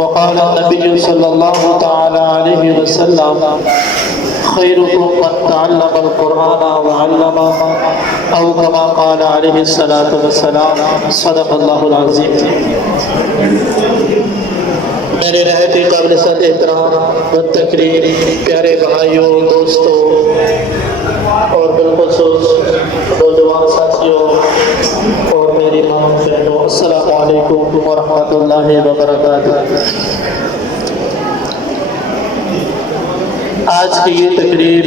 وقال النبي صلى الله تعالى عليه وسلم خيركم من تعلم القرآن وعلمه أو كما قال عليه الصلاة والسلام صدق الله العظيم۔ میرے نہایت ہی قابل صد احترام و تقریر پیارے بھائیوں، دوستوں اور بالخصوص نوجوان ساتھیوں اور میری ماں بہنوں، السلام علیکم ورحمۃ اللہ وبرکاتہ۔ آج کی یہ تقریر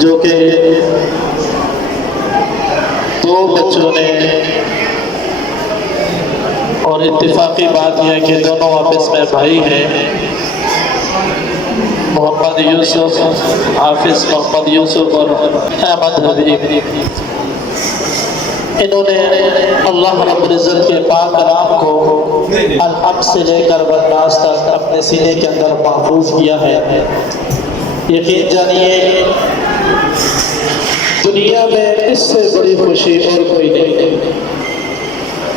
جو کہ دو بچوں نے، اور اتفاقی بات یہ ہے کہ دونوں آپس میں بھائی ہیں، محمد یوسف، حافظ محمد یوسف اور احمد حبیب، انہوں نے اللہ رب العزت کے پاک کلام کو الحمد سے لے کر والناس تک اپنے سینے کے اندر محفوظ کیا ہے۔ یقین جانیے دنیا میں اس سے بڑی خوشی اور کوئی نہیں۔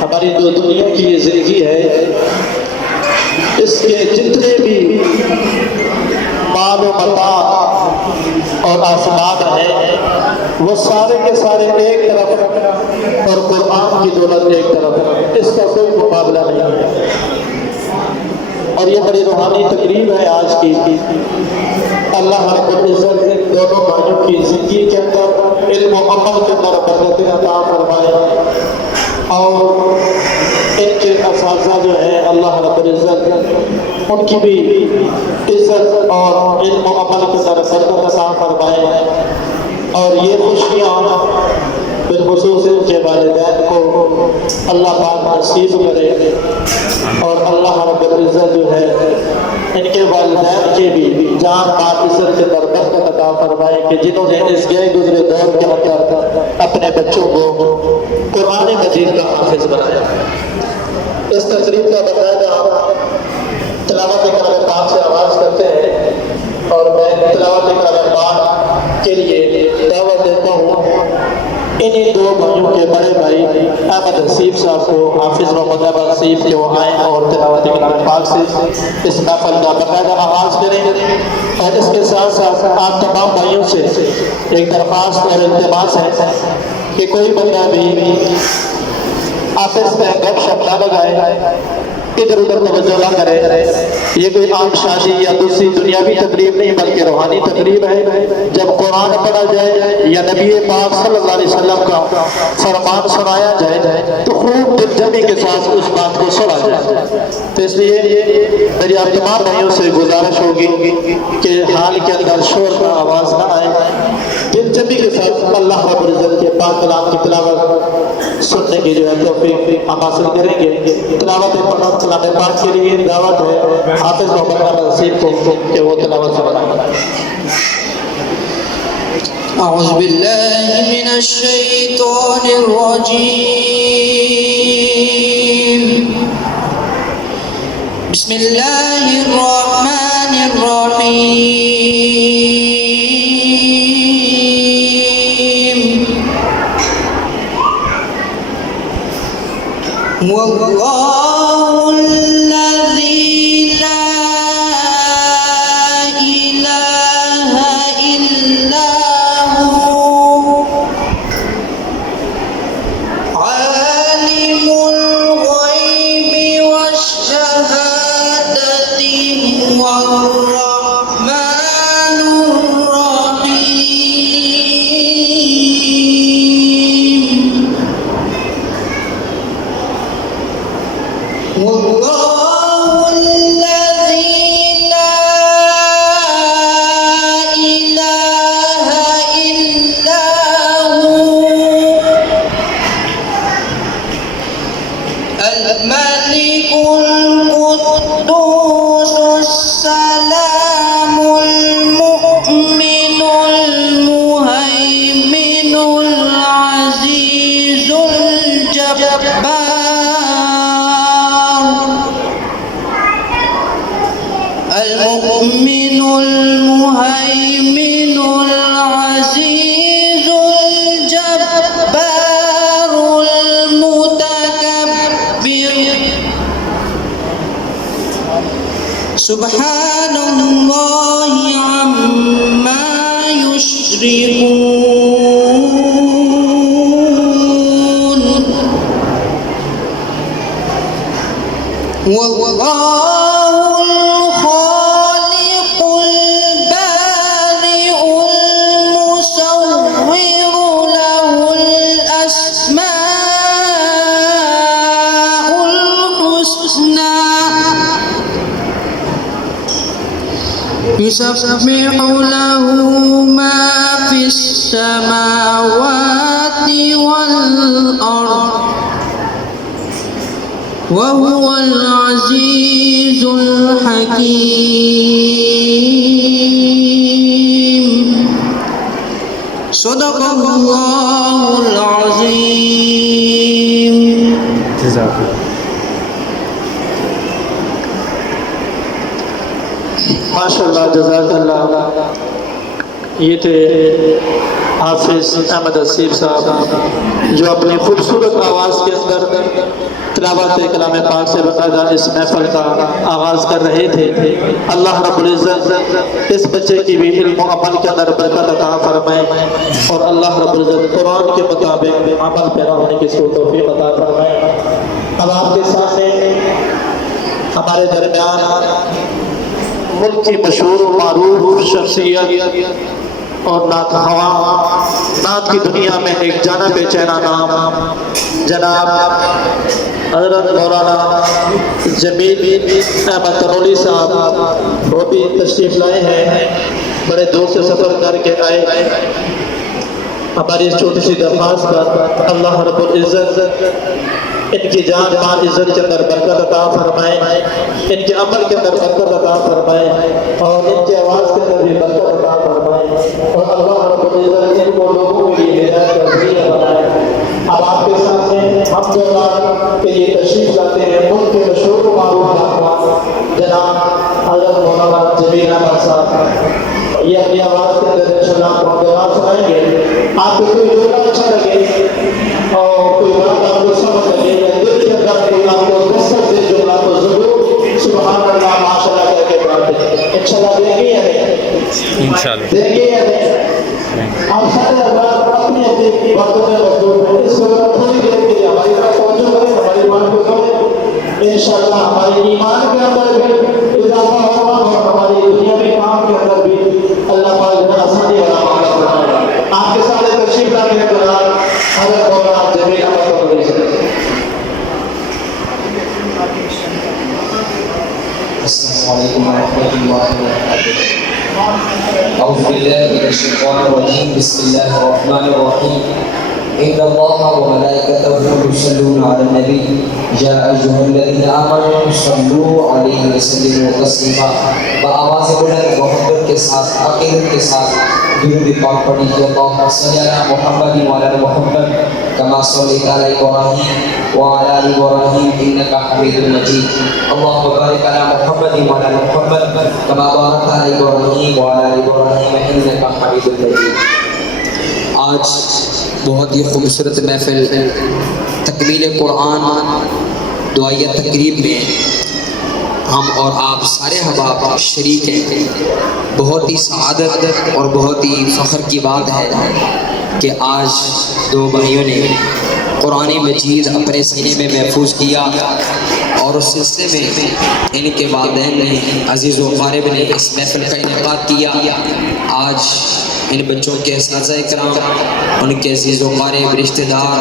ہماری جو دنیا کی یہ زندگی ہے، اس کے جتنے بھی مال و متاع اور آسمان ہیں وہ سارے کے سارے ایک طرف اور قرآن کی دولت ایک طرف، اس کا کوئی مقابلہ نہیں ہے۔ اور یہ بڑی روحانی تقریب ہے آج کی۔ اللہ رب العزت ان دونوں بھائیوں کی زندگی کے اندر علم و عمل کے اندر برکت عطا فرمائے، اور ان کے اساتذہ جو ہے اللہ رب العزت ان کی بھی عزت اور علم و عمل کے اندر برکت عطا فرمائے، اور یہ خوشیاں بالخصوص ان کے والدین کو اللہ پاک نصیب کرے، اور اللہ رب العزت جو ہے ان کے والدین کے بھی جان مال عزت کے اندر برکت عطا فرمائے کہ جنہوں نے اس گئے گزرے دور کے اندر اپنے بچوں کو قرآن مجید کا حافظ بنایا۔ اس تقریب کا باقاعدہ تلاوت کلام پاک سے آغاز کرتے ہیں، اور میں تلاوت کلام پاک کے لیے دعوت دیتا ہوں انہی دو بھائیوں کے بڑے بھائی احمد حسیب صاحب کو، حافظ محمد احمد حسیب کے وہ آئیں اور تلاوت کلام پاک سے اس محفل کا باقاعدہ آغاز کریں۔ اور اس کے ساتھ ساتھ آپ تمام بھائیوں سے ایک درخواست اور التماس ہے کہ کوئی بندہ بھی آپس میں گپ شپ نہ لگائے، ادھر ادھر توجہ نہ کرے۔ یہ کوئی عام شادی یا دوسری دنیاوی تقریب نہیں بلکہ روحانی تقریب ہے۔ جب قرآن پڑھا جائے یا نبی پاک صلی اللہ علیہ وسلم کا فرمان سنایا جائے تو خوب دل جمعی کے ساتھ اس بات کو سنا جائے۔ تو اس لیے میری آپ تمام بھائیوں سے گزارش ہوگی کہ حال کے اندر شور کا آواز نہ آئے، دل جمعی کے ساتھ اللہ رب العزت کے پاک کلام کی تلاوت سننے کی جو ہے توفیق ہم حاصل کریں گے۔ تلاوت کلام پاک کے لیے دعوت ہے حافظ محمد احمد حسیب کو کہ وہ تلاوت سنائیں۔ اعوذ باللہ من الشیطان الرجیم، بسم اللہ الرحمن الرحیم، واللہ الذی لا الہ الا هو عالم الغیب والشہادۃ هو الرحمن الرحیم، واللہ الذی لا الہ الا هو الملك القدوس السلام المؤمن المهيمن العزيز الجبار، المؤمن المهيمن العزيز الجبار المتكبر، سبحان اللہ عما یشرکون واللہ الخالق البارئ المصور له الأسماء الحسنى يسبح له ما في السماوات والأرض وهو العزيز الحكيم صدق الله العظيم. ماشاءاللہ جزاک اللہ. یہ تھے حافظ احمد حسیب صاحب جو اپنی خوبصورت آواز کے اندر تلاوت کلام پاک سے باقاعدہ اس محفل کا آغاز کر رہے تھے. اللہ رب العزت اس بچے کی بھی علم و عمل کے اندر برکت عطا فرمائے اور اللہ رب العزت قرآن کے مطابق عمل پیرا ہونے کی توفیق عطا فرمائے. اب آپ کے سامنے ہمارے درمیان ملک کی مشہور و معروف شخصیت اور نعت خواں، نعت کی دنیا میں ایک جانا بے چینا نام جناب حضرت مولانا جمیل احمد تنولی صاحب وہ بھی تشریف لائے ہیں. بڑے دور سے سفر کر کے آئے. ہماری اس چھوٹی سی درخواست پر اللہ رب العزت ان کی جان مال عزت کے اندر برکت عطا فرمائے، ان کے عمل کے اندر برکت عطا فرمائے اور ان کی آواز کے اندر بھی برکت عطا فرمائے اور اللہ رب العزت ان کو لوگوں کے لیے ہدایت کا ذریعہ بنائے. اب آپ کے سامنے ہم جو کے لیے تشریف لاتے ہیں ملک کے مشہور و معروف افراد جناب حضرت مولانا جمیل احمد صاحب، یہ اپنی آواز کے اندر انشاءاللہ آپ کو آواز سنائیں گے. آپ کو کوئی جملہ اچھا لگے اور کوئی بات آپ کو سمجھ لگے یا دل کے اندر کوئی آپ کو دستک دے جملہ تو ضرور سبحان اللہ ماشاءاللہ کہہ کے بات ہے. انشاءاللہ دیں گے یا نہیں؟ انشاءاللہ دیں گے یا نہیں؟ آپ سارے حضرات اپنی اپنی باتوں میں مصروف ہیں. اس وقت تھوڑی دیر کے لیے ہماری طرف توجہ کریں، ہماری بات کو سنیں. انشاءاللہ ہمارے ایمان کے اندر بھی اضافہ ہوگا اور ہماری دنیا میں کام کے اندر بھی اللہ پاک آسانی اور آسانی فرمائے. آپ کے سارے تشریف لانے کے دوران حضرت مولانا جمیل احمد تنولی صاحب. السلام علیکم ورحمۃ اللہ وبرکاتہ. اعوذ باللہ من الشیطان الرجیم. بسم اللہ الرحمن الرحیم. ان اللہ وملائکتہ یصلون علی النبی یا ایھا الذین آمنوا صلوا علیہ وسلموا تسلیما. بآواز بلند محبت کے ساتھ عقیدت کے ساتھ درود پاک پڑھیے. اللہم صلی علی محمد وعلی آل محمد کما صلیت علی ابراہیم وعلی آل ابراہیم انک حمید مجید. اللہم بارک علی محمد وعلی آل محمد کما بارکت علی ابراہیم وعلی آل ابراہیم انک حمید مجید. آج بہت ہی خوبصورت محفل تکمیل قرآن دعائیہ تقریب میں ہم اور آپ سارے احباب شریک ہیں. بہت ہی سعادت اور بہت ہی فخر کی بات ہے کہ آج دو بھائیوں نے قرآن مجید اپنے سینے میں محفوظ کیا اور اس سلسلے میں ان کے والدین نے عزیز و قارب نے اس محفل کا انعقاد کیا. آج ان بچوں کے اساتذہ کرام، ان کے عزیز و قارب رشتہ دار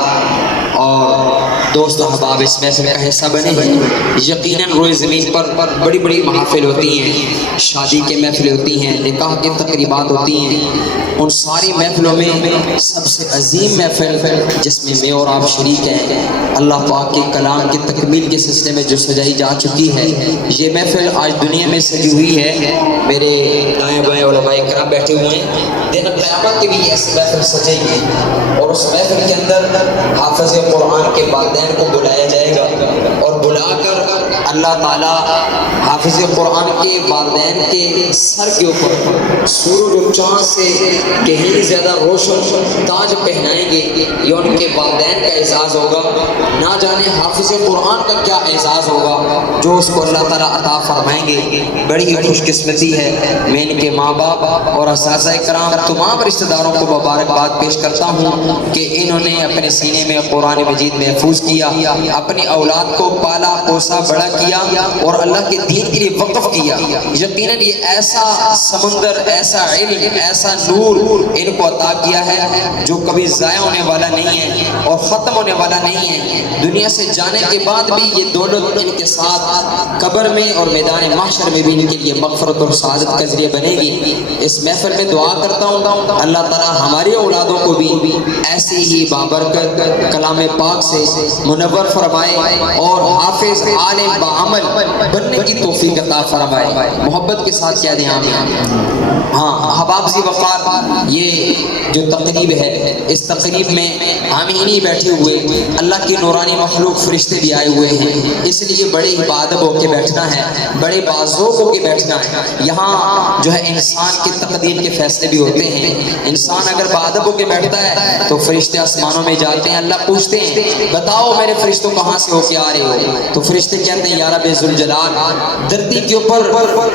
اور دوست و احباب اس محفل کا حصہ بنے ہیں. یقیناً روئے زمین پر بڑی بڑی محافل ہوتی ہیں، شادی کے محفل ہوتی ہیں، نکاح کی تقریبات ہوتی ہیں. ان ساری محفلوں میں سب سے عظیم محفل جس میں میں اور آپ شریک ہیں، اللہ پاک کے کلام کی تکمیل کے سلسلے میں جو سجائی جا چکی ہے، یہ محفل آج دنیا میں سجی ہوئی ہے. میرے دائیں بائیں علماء کرام بیٹھے ہوئے ہیں. دن قیامت کے بھی ایسی محفل سجے گی اور اس محفل کے اندر حافظ قرآن کے والدین کو بلایا جائے گا اور بلا کر اللہ تعالیٰ حافظ قرآن کے والدین کے سر کے اوپر سورج و چاند سے کہیں زیادہ روشن تاج پہنائیں گے، یہ ان کے والدین کا اعزاز ہوگا۔ نہ جانے حافظ قرآن کا کیا اعزاز ہوگا جو اس کو اللہ تعالیٰ عطا فرمائیں گے۔ بڑی ہی خوش قسمتی ہے، میں ان کے ماں باپ اور اساتذہ کرام تمام رشتہ داروں کو مبارکباد پیش کرتا ہوں کہ انہوں نے اپنے سینے میں قرآن مجید محفوظ کیا، اپنی اولاد کو پالا پوسا بڑا کیا اور اللہ کے دین کے لیے وقف کیا۔ یقیناً یہ ایسا سمندر، ایسا علم، ایسا نور ان کو عطا کیا ہے جو کبھی ضائع ہونے والا نہیں ہے اور ختم ہونے والا نہیں ہے۔ دنیا سے جانے کے بعد بھی یہ دولت ان کے ساتھ قبر میں اور میدان محشر میں بھی ان کے لیے مغفرت اور سعادت کا ذریعہ بنے گی۔ اس محفل میں دعا کرتا ہوں اللہ تعالیٰ ہماری اولادوں کو بھی ایسی ہی بابرکت کلام پاک سے منور فرمائے اور حافظ عالم بعمل بننے کی توفیق عطا فرمائے۔ محبت کے ساتھ کہہ دیں آمین۔ ہاں احباب ذی وقار، یہ جو تقریب ہے اس تقریب میں ہم ہی نہیں بیٹھے ہوئے، اللہ کی نورانی مخلوق فرشتے بھی آئے ہوئے ہیں، اس لیے بڑے بادب ہو کے بیٹھنا ہے، بڑے بازوق ہو کے بیٹھنا ہے۔ یہاں جو ہے انسان کی تقدیر کے فیصلے بھی ہوتے ہیں۔ انسان اگر بادب ہو کے بیٹھتا ہے تو فرشتے آسمانوں میں جاتے ہیں، اللہ پوچھتے ہیں بتاؤ میرے فرشتوں کہاں سے ہو کے آ رہے ہو؟ تو فرشتے کہتے ہیں یا رب ذوالجلال، دھرتی کے اوپر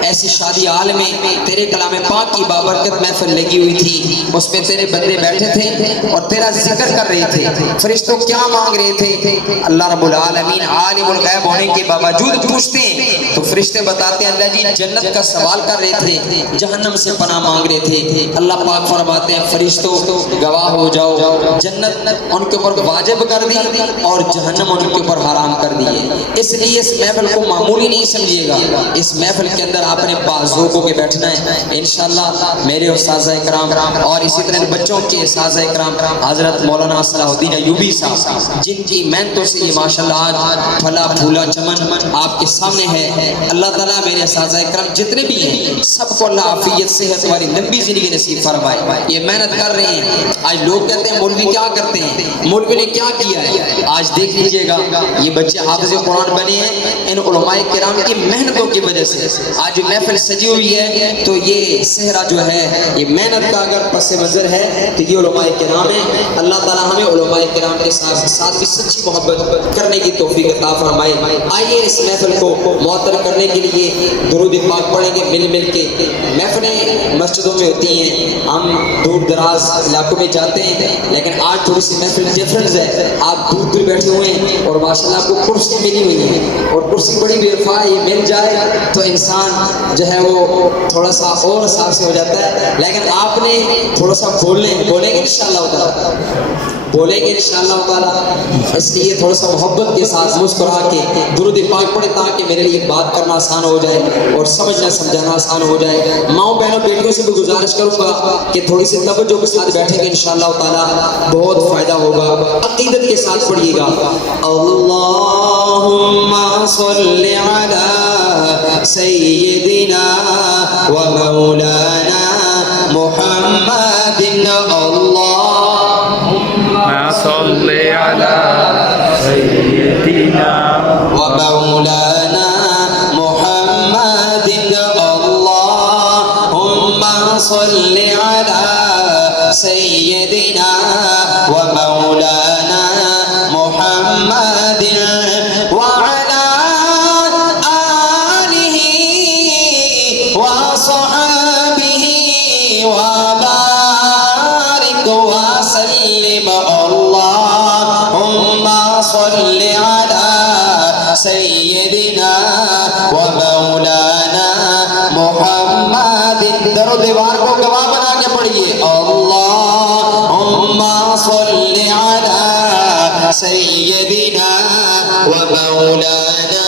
ایسی شادی حال میں تیرے کلام پاک کی بابرکت محفل لگی ہوئی تھی، اس میں تیرے بندے بیٹھے تھے اور تیرا ذکر کر رہے تھے، فرشتوں کیا مانگ رہے تھے؟ اللہ رب العالمین عالم الغیب ہونے کے باوجود پوچھتے ہیں تو فرشتے بتاتے ہیں اللہ جی جنت کا سوال کر رہے تھے، جہنم سے پناہ مانگ رہے تھے۔ اللہ پاک فرماتے ہیں فرشتوں گواہ ہو جاؤ، جنت ان کے اوپر واجب کر دی اور جہنم ان کے اوپر حرام کر دیے۔ اس لیے اس محفل کو معمولی نہیں سمجھیے گا، اس محفل کے اندر آپ نے بازوق ہو کے بیٹھنا ہے انشاءاللہ۔ میرے اساتذہ کرام اور اسی طرح بچوں کے اساتذہ کرام حضرت مولانا صلاح الدین ایوبی صاحب جن کی محنتوں سے یہ ماشاءاللہ آج پھلا پھولا چمن آپ کے سامنے ہے، اللہ تعالیٰ میرے اساتذہ کرام جتنے بھی ہیں سب کو اللہ عافیت صحت والی لمبی زندگی نصیب فرمائے۔ یہ محنت کر رہے ہیں، آج لوگ کہتے ہیں مولوی کیا کرتے ہیں، مولوی نے کیا کیا ہے؟ آج دیکھ لیجئے گا یہ بچے حافظ قرآن بنے ہیں ان علماء کرام کی محنتوں کی وجہ سے۔ آج جو محفل سجی ہوئی ہے تو یہ صحرا جو ہے یہ محنت کا اگر پس منظر ہے تو یہ علماء کرام ہیں۔ اللہ تعالیٰ ہمیں علماء کرام کے ساتھ بھی سچی محبت کرنے کی توفیق عطا فرمائے۔ آئیے اس محفل کو معطر کرنے کے لیے درود پاک پڑھیں گے مل مل کے۔ محفلیں مسجدوں میں ہوتی ہیں، ہم دور دراز علاقوں میں جاتے ہیں، لیکن آج تھوڑی سی محفل ڈفرنس ہے، آپ دور دور بیٹھے ہوئے ہیں اور ماشاءاللہ آپ کو کرسی ملی ہوئی ہے اور کرسی بڑی بے وفا ہے، یہ مل جائے تو انسان جو ہے وہ تھوڑا سا اور صاف سے ہو جاتا ہے، لیکن آپ نے تھوڑا سا بولیں گے انشاءاللہ تعالیٰ، بولیں گے انشاءاللہ تعالیٰ، اس لیے تھوڑا سا محبت کے ساتھ مسکرا کے درود پاک پڑھیں تاکہ میرے لیے بات کرنا آسان ہو جائے اور سمجھنا سمجھانا آسان ہو جائے۔ ماؤں بہنوں بیٹیوں سے بھی گزارش کروں گا کہ تھوڑی سی توجہ کے ساتھ بیٹھیں گے انشاءاللہ تعالیٰ، بہت فائدہ ہوگا۔ عقیدت کے ساتھ پڑھیے گا اللہم صلی علی سیدنا و مولانا محمد اللهم صل على سيدنا ومولانا محمد اللهم صل على سيدنا ومولانا محمد وعلى آله وصحبه وبارك وسلم اللهم صل على سيدنا ومولانا محمد۔ درود دیوار کو گواہ بنا کے پڑھیے اللہم صل علی سیدنا ومولانا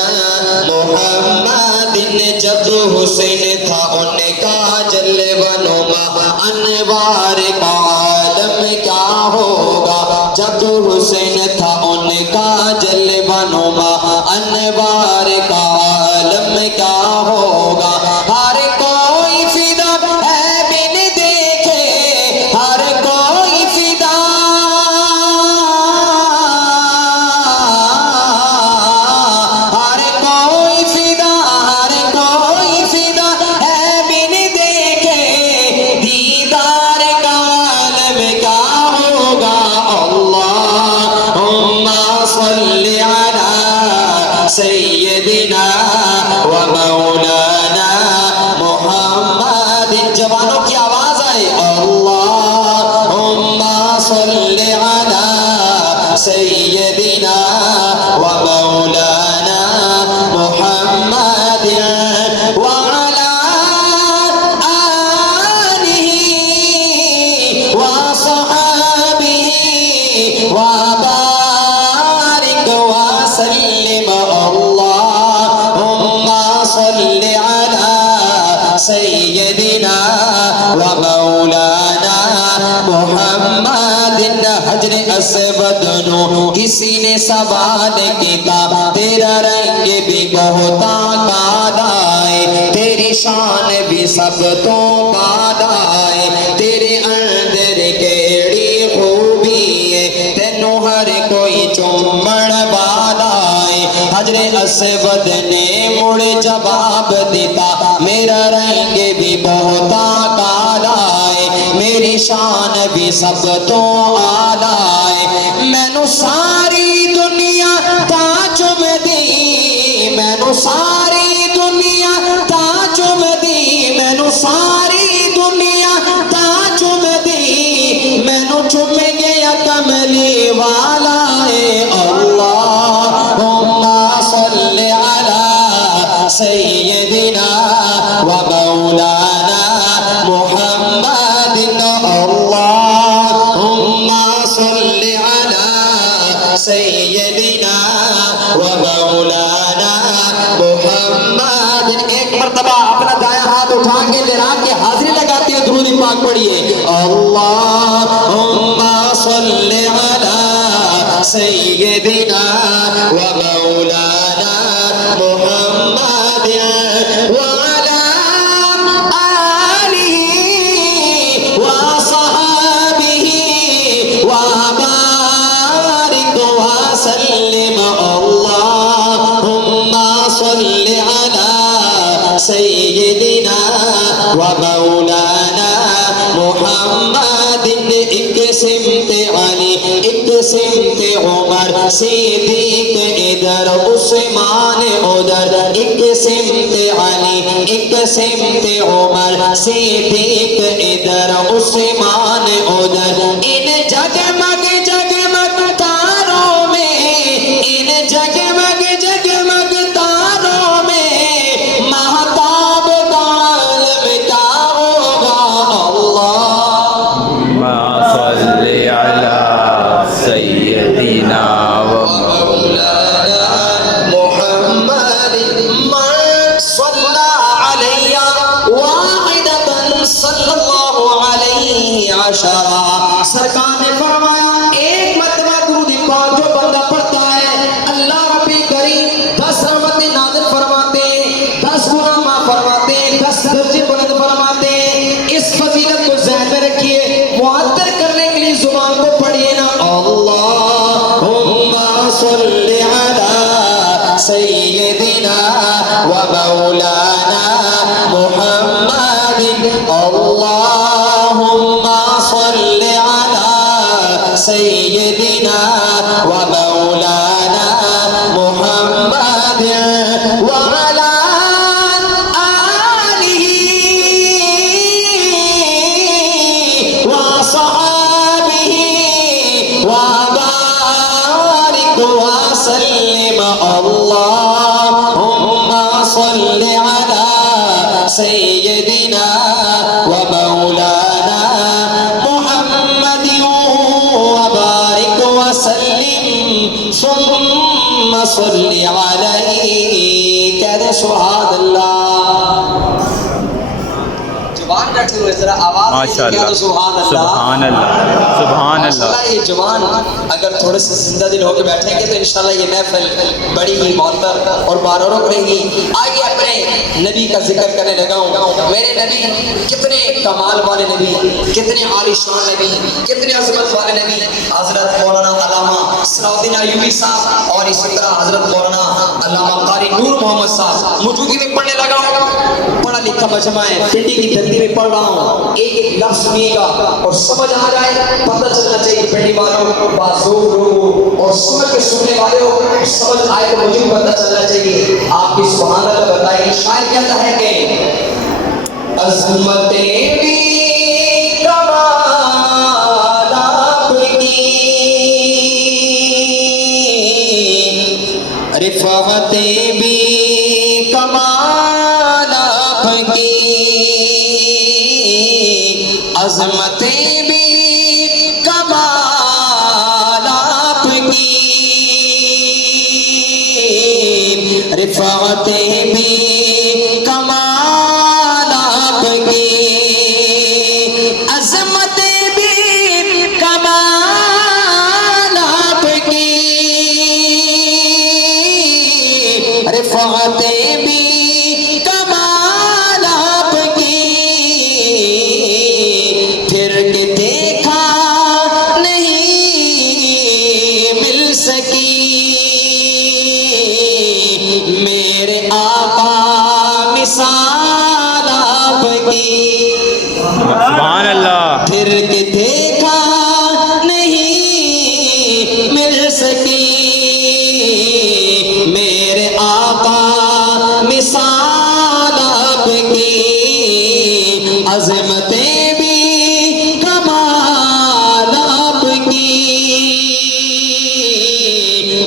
محمد۔ جب حسین تھا ان کا جلوہ نما انوار کا عالم کیا ہوگا؟ جب حسین تھا ان کا جلوہ نما انوار کا عالم کیا ہوگا؟ ہر کوئی فدا ہے بن دیکھے، ہر کوئی فدا، ہر کوئی سیدنا و مولانا محمد. جوانوں کی آواز آئے اللہم صلی علی سیدنا و مولانا محمد وعلی آلہ وصحبہ وبارک وسلم. اللہم صلی علی سیدنا و مولانا محمد. حجر اسود نو کسی نے سوال کیا تیرا رنگ بھی بہت کالا ہے تیری شان بھی سب تو بالا ہے تیرے اندر کیڑی خوبی ہے تینوں ہر کوئی چومن والا ہے. حجر اسود نے مڑ جواب دیتا میرا رنگ بھی بہت کالا ہے میری شان بھی سب تو آلہ ہے. مینو ساری دنیا تا چم دی مینو ساری دنیا تا چم دی مینو ساری دنیا تا چم دی مینو چم گیا کملی والا ہے. اللہم صلی علی سیدنا و مولانا محمد. اللہم صلی علی سیدنا و مولانا محمد. ایک مرتبہ اپنا دائیں ہاتھ اٹھا کے لہرا کے حاضری لگاتے ہوئے درود پاک پڑھیے اللہم صلی علی سیدنا و مولانا محمد وعلی آلہ وصحبہ وبارک وسلم. اللہم صلی علی سیدنا و مولانا محمد. ایک سمت علی ایک سمت عمر صدیق ادھر عثمان ادھر ایک سمت علی ایک سمت عمر صدیق ادھر عثمان ادھر. ان جگمگ جگمگ تاروں میں ان جگمگ جگمگ تاروں میں مہتاب کا عالم کیا ہوگا. اللہم صلی علی سیدنا و مولانا محمد. من صلی علی واحدۃ صلی اللہ علیہ عشرہ. سرکار نے فرمایا ایک مرتبہ درود پاک جو بندہ پڑھتا ہے اللہ رب کریم 10 رحمتیں نازل فرماتے 10 گناہ معاف فرماتے 10 درجے بلند فرماتے. اس فضیلت کو ذہن میں رکھیے معطر کرنے کے لیے زبان کو پڑھیے نا اللہم صلی علی سیدنا و مولانا محمد. اللہم صلی علی سیدنا و مولانا محمد وعلی آلہ وصحبہ وبارک وسلم. اللہم صلی علی سیدنا و مولانا محمد وبارک وسلم ثم صلی علیہ. کہہ دے سبحان اللہ. جوان بیٹھے ہوئے ذرا آواز ماشاءاللہ سبحان اللہ سبحان اللہ سبحان اللہ. ماشاءاللہ یہ جوان اگر تھوڑے سے زندہ دل ہو کے بیٹھیں گے تو انشاءاللہ یہ محفل بڑی ہی معطر اور بارورق رہے گی. آئیے اپنے نبی کا ذکر کرنے لگا ہوں. میرے نبی کتنے کمال والے نبی کتنے عالی شان نبی کتنے عظمت والے نبی. حضرت مولانا علامہ صلاح الدین ایوبی صاحب اور اسی طرح حضرت مولانا علامہ قاری نور محمد صاحب موجودگی میں پڑھنے لگا ہوں، پڑھا لکھا مجمع ہے، پنڈی کی دھرتی میں پڑھ رہا ہوں، ایک ایک لفظ سنیے گا اور سمجھ آ جائے، پتہ چلنا چاہیے پنڈی والوں بازور لوگوں اور سن کے سننے والے ہو سمجھ آئے تو مجھے پتہ چلنا چاہیے آپ کی سبحان اللہ بتائیں۔ شاعر کہتا ہے کہ عظمتیں بھی کمال آپ کی، رفعتیں بھی کمال آپ کی، عظمتیں بھی کمال آپ کی، رفعتیں بھی کمال آپ کی، عظمتیں بھی کمال آپ کی، رفعتیں بھی کمال آپ کی، پھر کے دیکھا نہیں مل سکی میرے آقا مثال آپ کی، سبحان اللہ. پھر کے دیکھا نہیں مل سکی میرے آقا مثال آپ کی، عظمتیں بھی کمال آپ کی،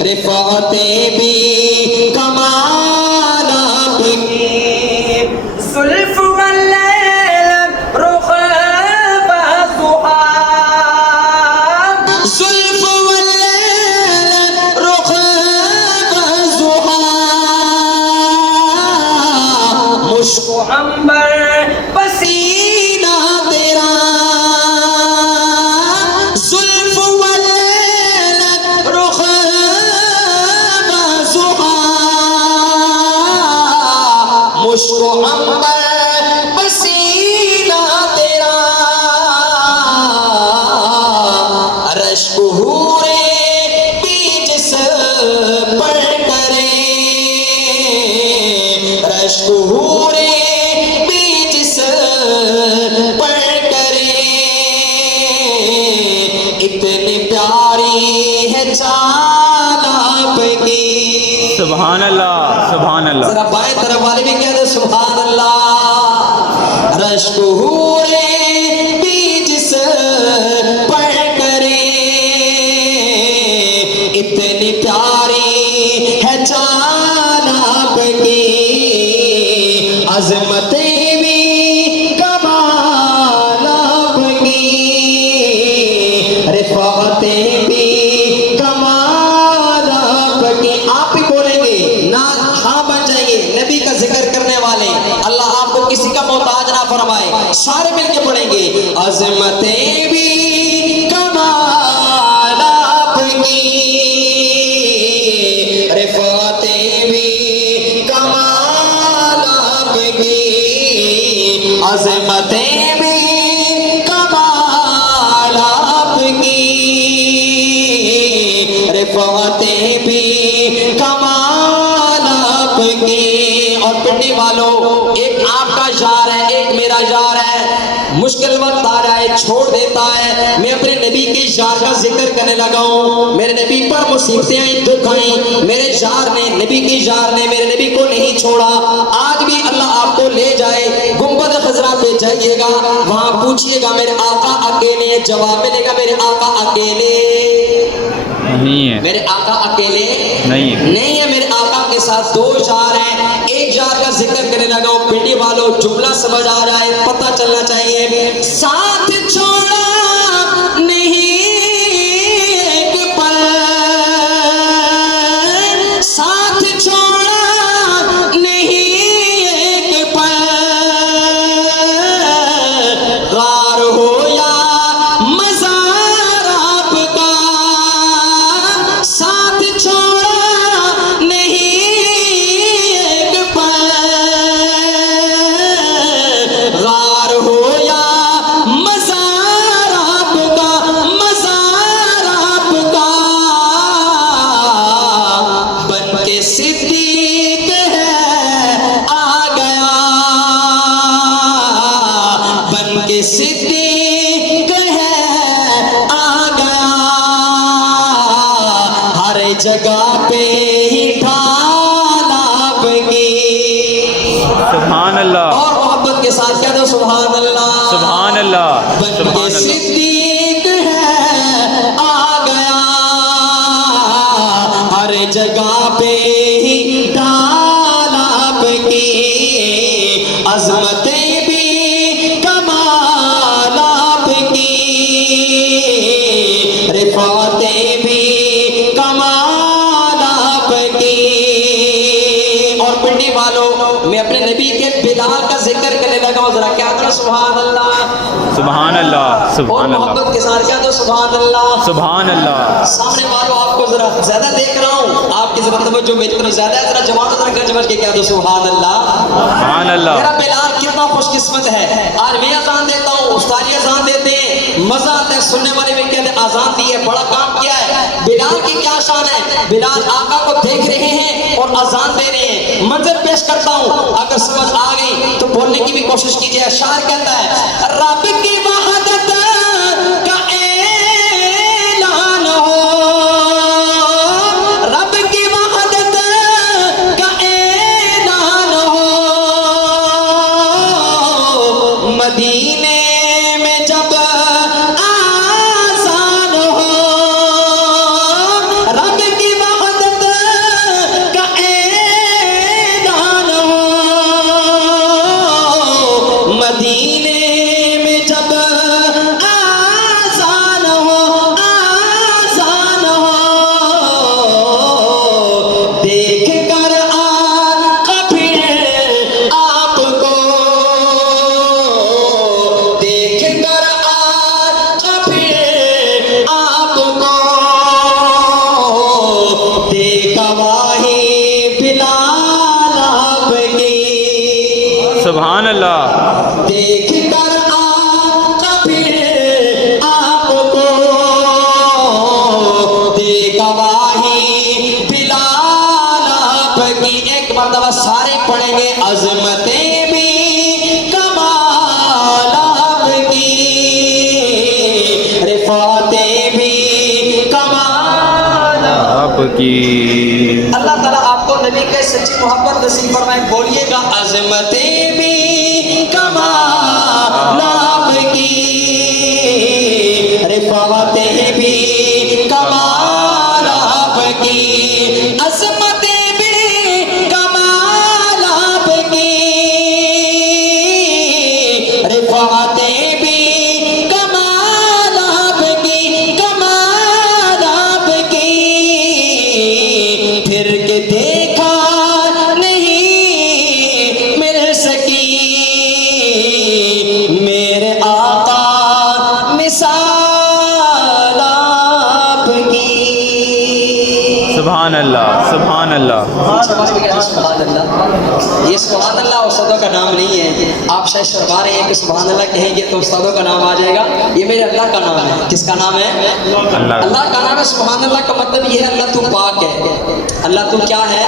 رفعتیں بھی کمال آپ کی، زلف واللیل رخ بازوہا، زلف واللیل رخ بازوہا، مشک و عنبر پسینہ تیرا، زلف واللیل رخ بازوہا، مشک و عنبر پسینہ تیرا، رشک حورے بھی جس پر کرے، رشک حورے بھی جس پر کرے، اتنی پیاری ہے چال آپ کی. سبحان اللہ. سبحان اللہ. ذرا بائیں طرف والے بھی کہہ دے سبحان اللہ. رشک حورے بھی جس پر کرے، اتنی پیاری ہے چال آپ کی، عظمتیں بھی کمال آپ کی، رفعتیں بھی کمال آپ کی. آپ بھی بولیں گے نہ ہاں بن جائیں گے نبی کا ذکر کرنے والے، اللہ آپ کو کسی کا محتاج نہ فرمائے. سارے مل کے پڑھیں گے عظمتیں بھی کمال آپ کی، رفعتیں بھی کمال آپ کی، عظمتیں بھی کمال آپ کی، رفعتیں بھی کمال آپ کی. اور پنڈی والوں ایک آپ کا یار ہے ایک میرا یار ہے، مشکل وقت آ رہا ہے چھوڑ دیتا ہے، میں اپنے نبی کے یار کا ذکر کرنے لگا ہوں. میرے نبی پر مصیبتیں آئیں دکھ آئیں، میرے یار نے نبی کے یار نے میرے نبی کو نہیں چھوڑا. آج بھی اللہ آپ کو لے جائے گنبد خضرا پہ جائیے گا، وہاں پوچھئے گا میرے آقا اکیلے، جواب ملے گا میرے آقا اکیلے نہیں ہے. میرے آقا اکیلے نہیں ہے. نہیں ہے، میرے آقا کے ساتھ دو یار ہیں. ایک یار کا ذکر کرنے لگا ہوں، پنڈی والوں جملہ سمجھ آ جائے پتہ چلنا چاہیے. ساتھ چھوڑا نہیں ایک پل، ساتھ چھوڑا نہیں ایک پل، غار ہو یا مزار آپ کا، ساتھ چھوڑا نہیں ایک پل، غار ہو یا مزار اللہ اور محبت کے ساتھ کہہ دو سبحان اللہ سبحان اللہ بن کے سبحان اللہ صدیق ہے آ گیا ہر جگہ پہ ہی ڈال آپ کی عظمتیں بھی کمال آپ کی رفعتیں بھی کمال آپ کی اور پنڈی والوں میں اپنے نبی کے بلال کا ذکر کرنے لگا ہوں ذرا کیا کرو سبحان اللہ سبحان اللہ اور سبحان اللہ محبت کے ساتھ کیا دو سبحان اللہ سبحان اللہ سامنے والوں آپ کو ذرا زیادہ دیکھ رہا ہوں آپ کی زبان توجہ میری طرف زیادہ ہے ذرا جوان ذرا گرج بج کے کیا دو سبحان اللہ سبحان اللہ میرا بلال کتنا خوش قسمت ہے آج میں اذان دیتا ہوں استاد اذان دیتے ہیں مزہ آتا ہے سننے والے میں کہتے ہیں اذان دی ہے بڑا کام کیا ہے بلال کی کیا شان ہے بلال آقا کو دیکھ رہے ہیں اور اذان دے رہے ہیں منظر پیش کرتا ہوں اگر سمجھ آ گئی تو بولنے کی بھی کوشش کیجیے شاعر کہتا ہے رب کی وحدت کا اعلان ہو رب کی وحدت کا اعلان ہو مدینے میں جب آسان ہو رب کی وحدت کا اعلان ہو مدینے میں جب آسان ہو دیکھ کر آقا پھر آپ کو دیکھ کر آقا پھر آپ کو دیکھا واہی بلال آپ کی سبحان اللہ دیکھ کر آقا پھر آپ کو دیکھا واہی بلال آپ کی ایک مرتبہ سارے پڑھیں گے عظمتیں بھی کمال آپ کی رفعتیں بھی کمال آپ کی اللہ تعالیٰ آپ کو نبی کے سچی محبت نصیب فرمائے بولیے گا عظمتیں بھی کمال آپ کی رفعتیں بھی کمال آپ کی عظمتیں بھی کمال آپ کی رفعتیں بھی کمال آپ کی کمال آپ کی پھر کے دیکھا نہیں مل سکی میرے آقا مثال آپ کی سبحان اللہ سبحان اللہ سبحان اللہ یہ سبحان اللہ استادوں کا نام نہیں ہے آپ شاید شرما رہے ہیں کہ سبحان اللہ کہیں گے تو استادوں کا نام آ جائے گا یہ میرے اللہ کا نام ہے کس کا نام ہے اللہ کا نام ہے سبحان اللہ کا مطلب یہ ہے اللہ تو پاک ہے اللہ تو کیا ہے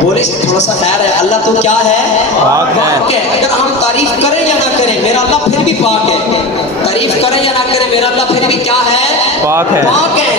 بولے سے تھوڑا سا خیر ہے اللہ تو کیا ہے پاک ہے اگر ہم تعریف کریں یا نہ کریں میرا اللہ پھر بھی پاک ہے تعریف کریں یا نہ کریں میرا اللہ پھر بھی کیا ہے پاک ہے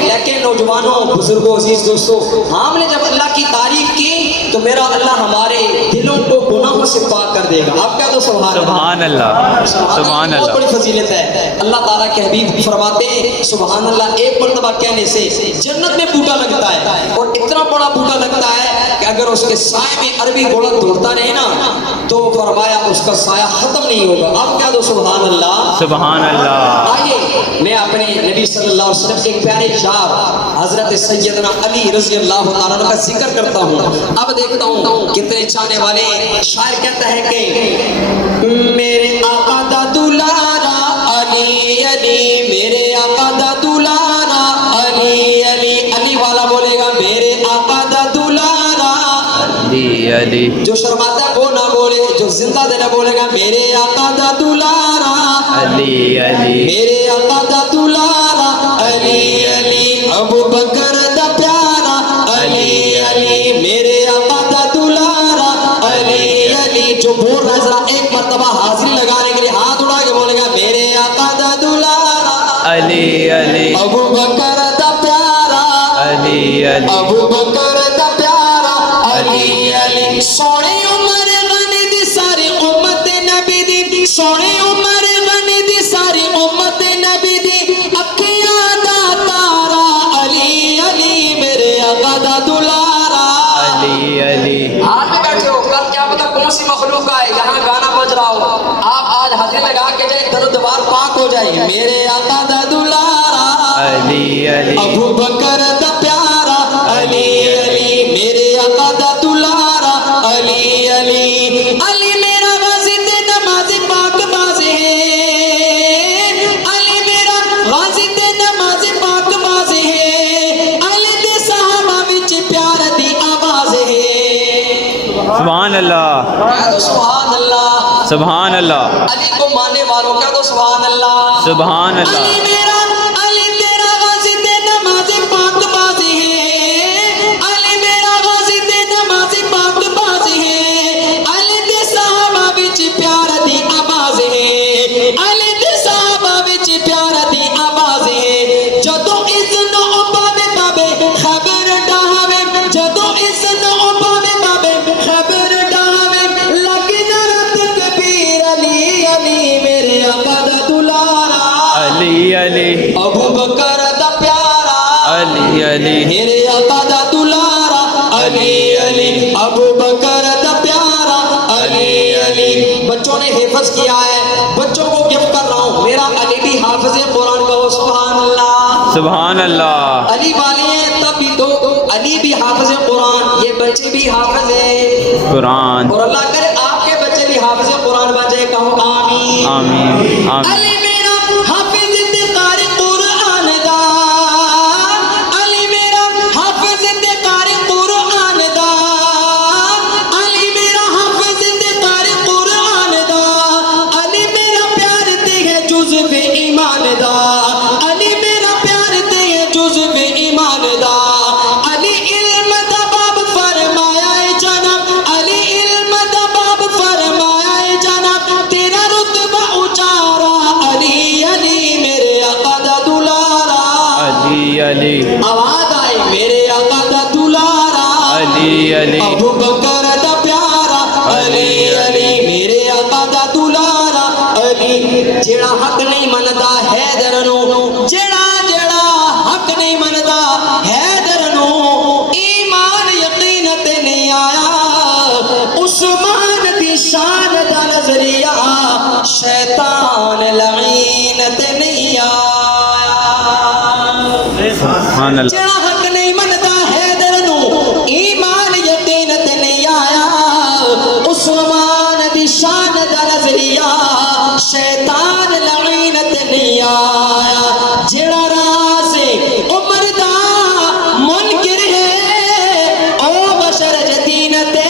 لیکن نوجوانوں بزرگوں عزیز دوستوں ہم نے جب اللہ کی تعریف کی تو میرا اللہ ہمارے دلوں کو گناہوں سے پاک کر دے گا آپ کیا تو سبحان اللہ سبحان بہت بڑی اللہ فضیلت ہے اللہ تعالیٰ کے حبیب فرماتے ہیں سبحان اللہ ایک مرتبہ کہنے سے جنت میں بوٹا لگتا ہے اور اتنا بڑا بوٹا لگتا ہے کہ اگر اس کے سائے میں عربی گھوڑا دوڑتا رہے نا تو فرمایا اس کا سایہ ختم نہیں ہوگا آپ کیا دو سبحان اللہ سبحان اللہ آئیے میں اپنے نبی صلی اللہ علیہ وسلم کے ایک پیارے یار حضرت سیدنا علی رضی اللہ تعالیٰ عنہ کا ذکر کرتا ہوں اب دیکھتا ہوں کتنے چاہنے والے شاعر کہتا ہے کہ میرے آقا دا دلارا علی علی میرے آقا دا دلارا علی علی علی والا بولے گا میرے آقا دا دلارا علی علی جو شرماتا ہے وہ نہ بولے جو زندہ دینا بولے گا میرے آقا دا دلارا علی علی میرے آقا دا دلارا علی علی ابو بکر دا پیارا علی علی میرے آقا دا دلارا علی علی جو بول رہا ہے ذرا ایک مرتبہ حاضری لگانے کے لیے ہاتھ اڑا کے بولے گا میرے آقا دا دلارا علی علی ابو بکر دا پیارا علی علی ابو بکر دا پیارا علی علی سونے عمر غنی دی ساری سونے عمر غنی دی ساری امت نبی دی اکھیاں دا تارا علی علی میرے آقا دا دلارا علی علی آج بھی بیٹھے ہو، کل کیا پتا کون سی مخلوق آئے، یہاں گانا بج رہا ہو، آپ آج حاضری لگا کے جائیں، در و دیوار پاک ہو جائے. میرے آقا دا دلارا علی علی ابو بکر دا پیارا علی علی میرے آقا دا دلارا علی علی علی میرا غازی تے نماز پاک باز ہے علی میرا غازی تے نماز پاک باز ہے علی دے صحابہ وچ پیار دی آواز ہے. سبحان اللہ کہہ دو سبحان اللہ. سبحان اللہ علی کو ماننے والوں کہہ دو سبحان اللہ. سبحان علی اللہ میرا علی تیرا غازی تے نماز پاک باز ہے علی میرا غازی تے نماز پاک باز ہے علی دے صحابہ وچ پیار دی آواز ہے علی دے صحابہ وچ پیار دی آواز ہے. جدوں اذن او پاوے بابے خبر ڈاوے جدوں اذن او پاوے بابے خبر ڈاوے لگے نعرہ تکبیر علی علی میرے آقا دا دلارا علی علی ابو بکر دا پیارا علی علی میرے آقا دا دلارا علی علی ابو بکر دا پیارا علی علی. بچوں نے حفظ کیا ہے، بچوں کو گفٹ کر رہا ہوں، میرا علی بھی حافظ قرآن کہو سبحان اللہ. سبحان اللہ علی والے ہیں تب بھی تو علی بھی حافظ قرآن، یہ بچے بھی حافظ ہیں، قرآن اور اللہ کرے آپ کے بچے بھی حافظ قرآن بن جائے. کہو آمین آمین آمین علی میرا حافظ تے قاری قرآن دا علی میرا حافظ تے قاری قرآن دا علی میرا حافظ تے قاری قرآن دا علی میرا پیار تے ہے جزو ایمان دا علی میرا پیار تے ہے جزو ایمان دا علی علم دا باب فرمایا ہے جناب علی علم دا باب فرمایا ہے جناب تیرا رتبہ اچارا علی علی میرے آقا دا دلارا علی علی آواز آئی میرے آقا دا دلارا علی علی ابو بکر دا پیارا علی علی میرے آقا دا دلارا علی. جیڑا حق نہیں مندا حیدر نو جیڑا جیڑا حق نہیں مندا حیدر نو ایمان یقین تے نہیں آیا عثمان دی شان دا نظریہ شیطان لعین تے نہیں آیا. سبحان اللہ جڑا حق نہیں مندا حیدر نو ایمان یقین تے نہیں آیا عثمان دی شان دا نظریہ شیطان لعین تے نہیں آیا. جڑا راز عمر دا منکر ہے او بشر جدین تے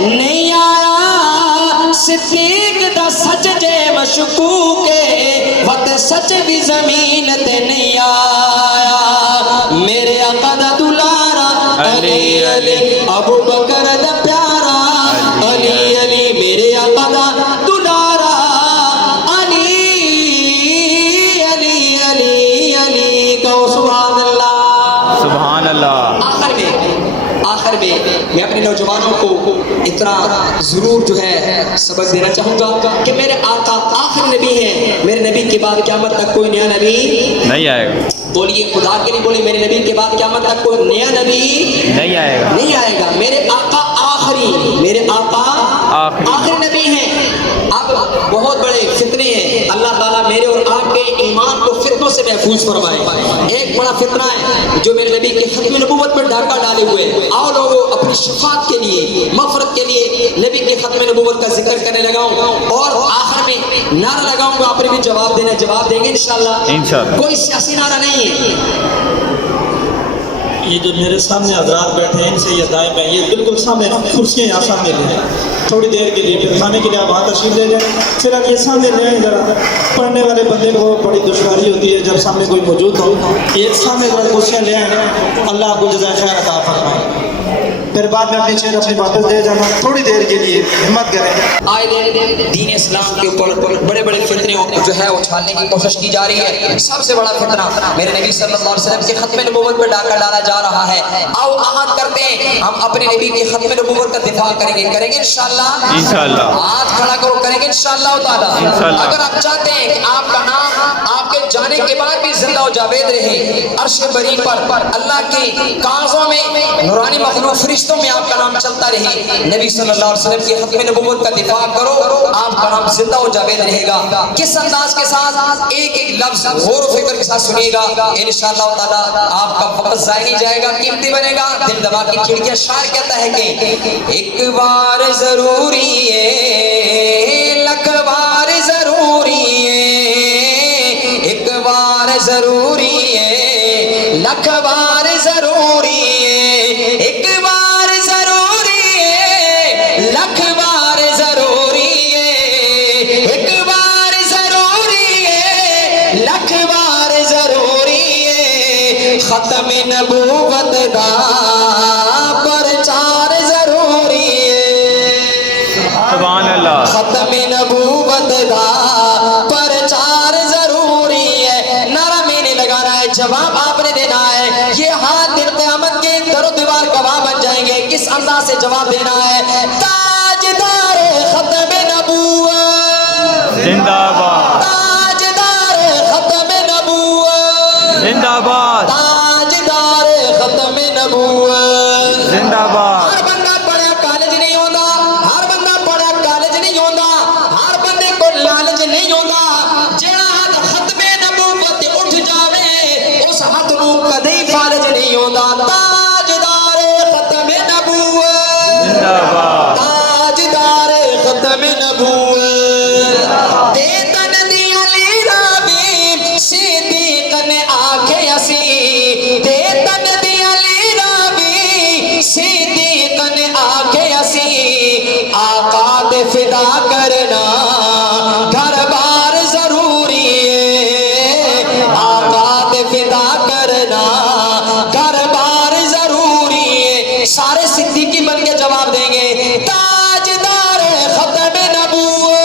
نہیں آیا. صدیق دا سچ جے مشکوک ہے وقت سچ بھی زمین تے نہیں آیا. میرے آقا دا دلارا علی علی ابو بکر دا پیارا علی علی میرے آقا دا دلارا علی علی علی علی کہو سبحان اللہ. سبحان اللہ آخر میں میں اپنے نوجوانوں کو اتنا ضرور جو ہے سبق دینا چاہوں گا کہ میرے آقا آخر نبی ہیں. میرے نبی کے بعد قیامت تک کوئی نیا نبی نہیں آئے گا بولیے خدا کے لیے بولیے میرے نبی کے بعد قیامت تک کوئی نیا نبی نہیں آئے گا نہیں آئے گا. میرے آقا آخری میرے آقا آخری نبی ہیں. اب بہت بڑے فتنے ہیں، اللہ تعالیٰ میرے اور آپ کے ایمان کو فتنوں سے محفوظ فرمائے. ایک بڑا فتنہ ہے جو میرے نبی کے ختم نبوت پر ڈاکہ ڈالے ہوئے ہیں. آؤ لوگوں اپنی شفاعت کے لیے مغفرت کے لیے نبی کے ختم نبوت کا ذکر کرنے لگاؤں اور آخر میں نعرہ لگاؤں گا. آپ نے بھی جواب دینا، جواب دیں گے انشاءاللہ. کوئی سیاسی نعرہ نہیں ہے. یہ جو میرے سامنے حضرات بیٹھے ہیں ان سے یہ دائیں بائیں یہ بالکل سامنے کرسیاں یہاں سامنے لے ہیں تھوڑی دیر کے لیے، پھر کھانے کے لیے آپ وہاں تشریف لے جائیں. پھر آپ یہ سامنے لے آئیں. ذرا پڑھنے والے بندے کو بڑی دشواری ہوتی ہے جب سامنے کوئی موجود ہو. ایک سامنے ذرا کرسیاں لے آئیں. اللہ آپ کو جزائے خیر عطا فرمائے. پھر بعد میں اپنی چیز اپنی واپس دے جانا. تھوڑی دیر کے لیے ہمت کریں. آئے دن دین اسلام کے اوپر بڑے بڑے فتنے جو ہے اچھالنے کی کوشش کی جا رہی ہے. سب سے بڑا فتنہ میرے نبی صلی اللہ علیہ وسلم کے ختم نبوت پہ ڈاکہ ڈالا جا رہا ہے. آؤ عہد کرتے ہیں ہم اپنے نبی کے ختم نبوت کا دفاع کریں گے انشاءاللہ. ہاتھ کھڑا کرو کریں گے انشاءاللہ تعالی. اگر آپ چاہتے ہیں کہ آپ کا نام آپ کے جانے کے بعد بھی زندہ و جاوید رہے عرش بری پر اللہ کے کاغذوں میں نورانی مخلوق فرشتوں میں آپ کا نام چلتا رہے, نبی صلی اللہ علیہ وسلم کی ختم نبوت کا دفاع کرو, آپ کا نام زندہ و جاوید رہے گا. کس انداز کے ساتھ ایک ایک لفظ غور و فکر کے ساتھ سنیے گا انشاءاللہ تعالی. آپ کا وقت ضائع نہیں جائے گا, قیمتی بنے گا. دل دبا کی کھڑکیاں. شاعر کہتا ہے کہ ایک بار ضروری ہے لکھ بار ضروری ہے, ایک بار ضروری ہے لکھ بار ضروری ہے, ایک بار ضروری ہے لکھ بار ضروری ہے, ایک بار ضروری ہے لکھ بار ضروری ہے. ختم نبوت دا پرچار ضروری ہے. سبحان اللہ. ختم نبوت دا پرچار ضروری ہے. نعرہ میں نے لگانا ہے, جواب آپ نے دینا ہے. یہ ہاتھ دن قیامت کے در و دیوار گواہ بن جائیں گے. کس انداز سے جواب دینا ہے؟ تاجدار ختم نبوت زندہ باد. تاجدار ختم نبوت زندہ باد. تاجدار ختم نبوت. زندہ باد. ہر بندہ پڑھا کالج نہیں ہوتا, ہر بندہ پڑھا کالج نہیں ہوتا, ہر بندے کو لالچ نہیں ہوتا. جڑا ہاتھ ختم نبوت اٹھ جاوے اس ہاتھ نو کدی فالج نہیں ہوتا. تاجدار ختم نبوت زندہ باد. تاجدار ختم نبوت. دے تن دی علی راوی صدیق نے آکھے اسی, دے تن دی علی راوی صدیق نے آکھے اسی. آقا دے فدا کرنا گھر بار ضروری ہے, آقا دے فدا کرنا گھر بار ضروری ہے. سارے صدیقی بن کے جواب دیں گے. تاجدار ختم نبوت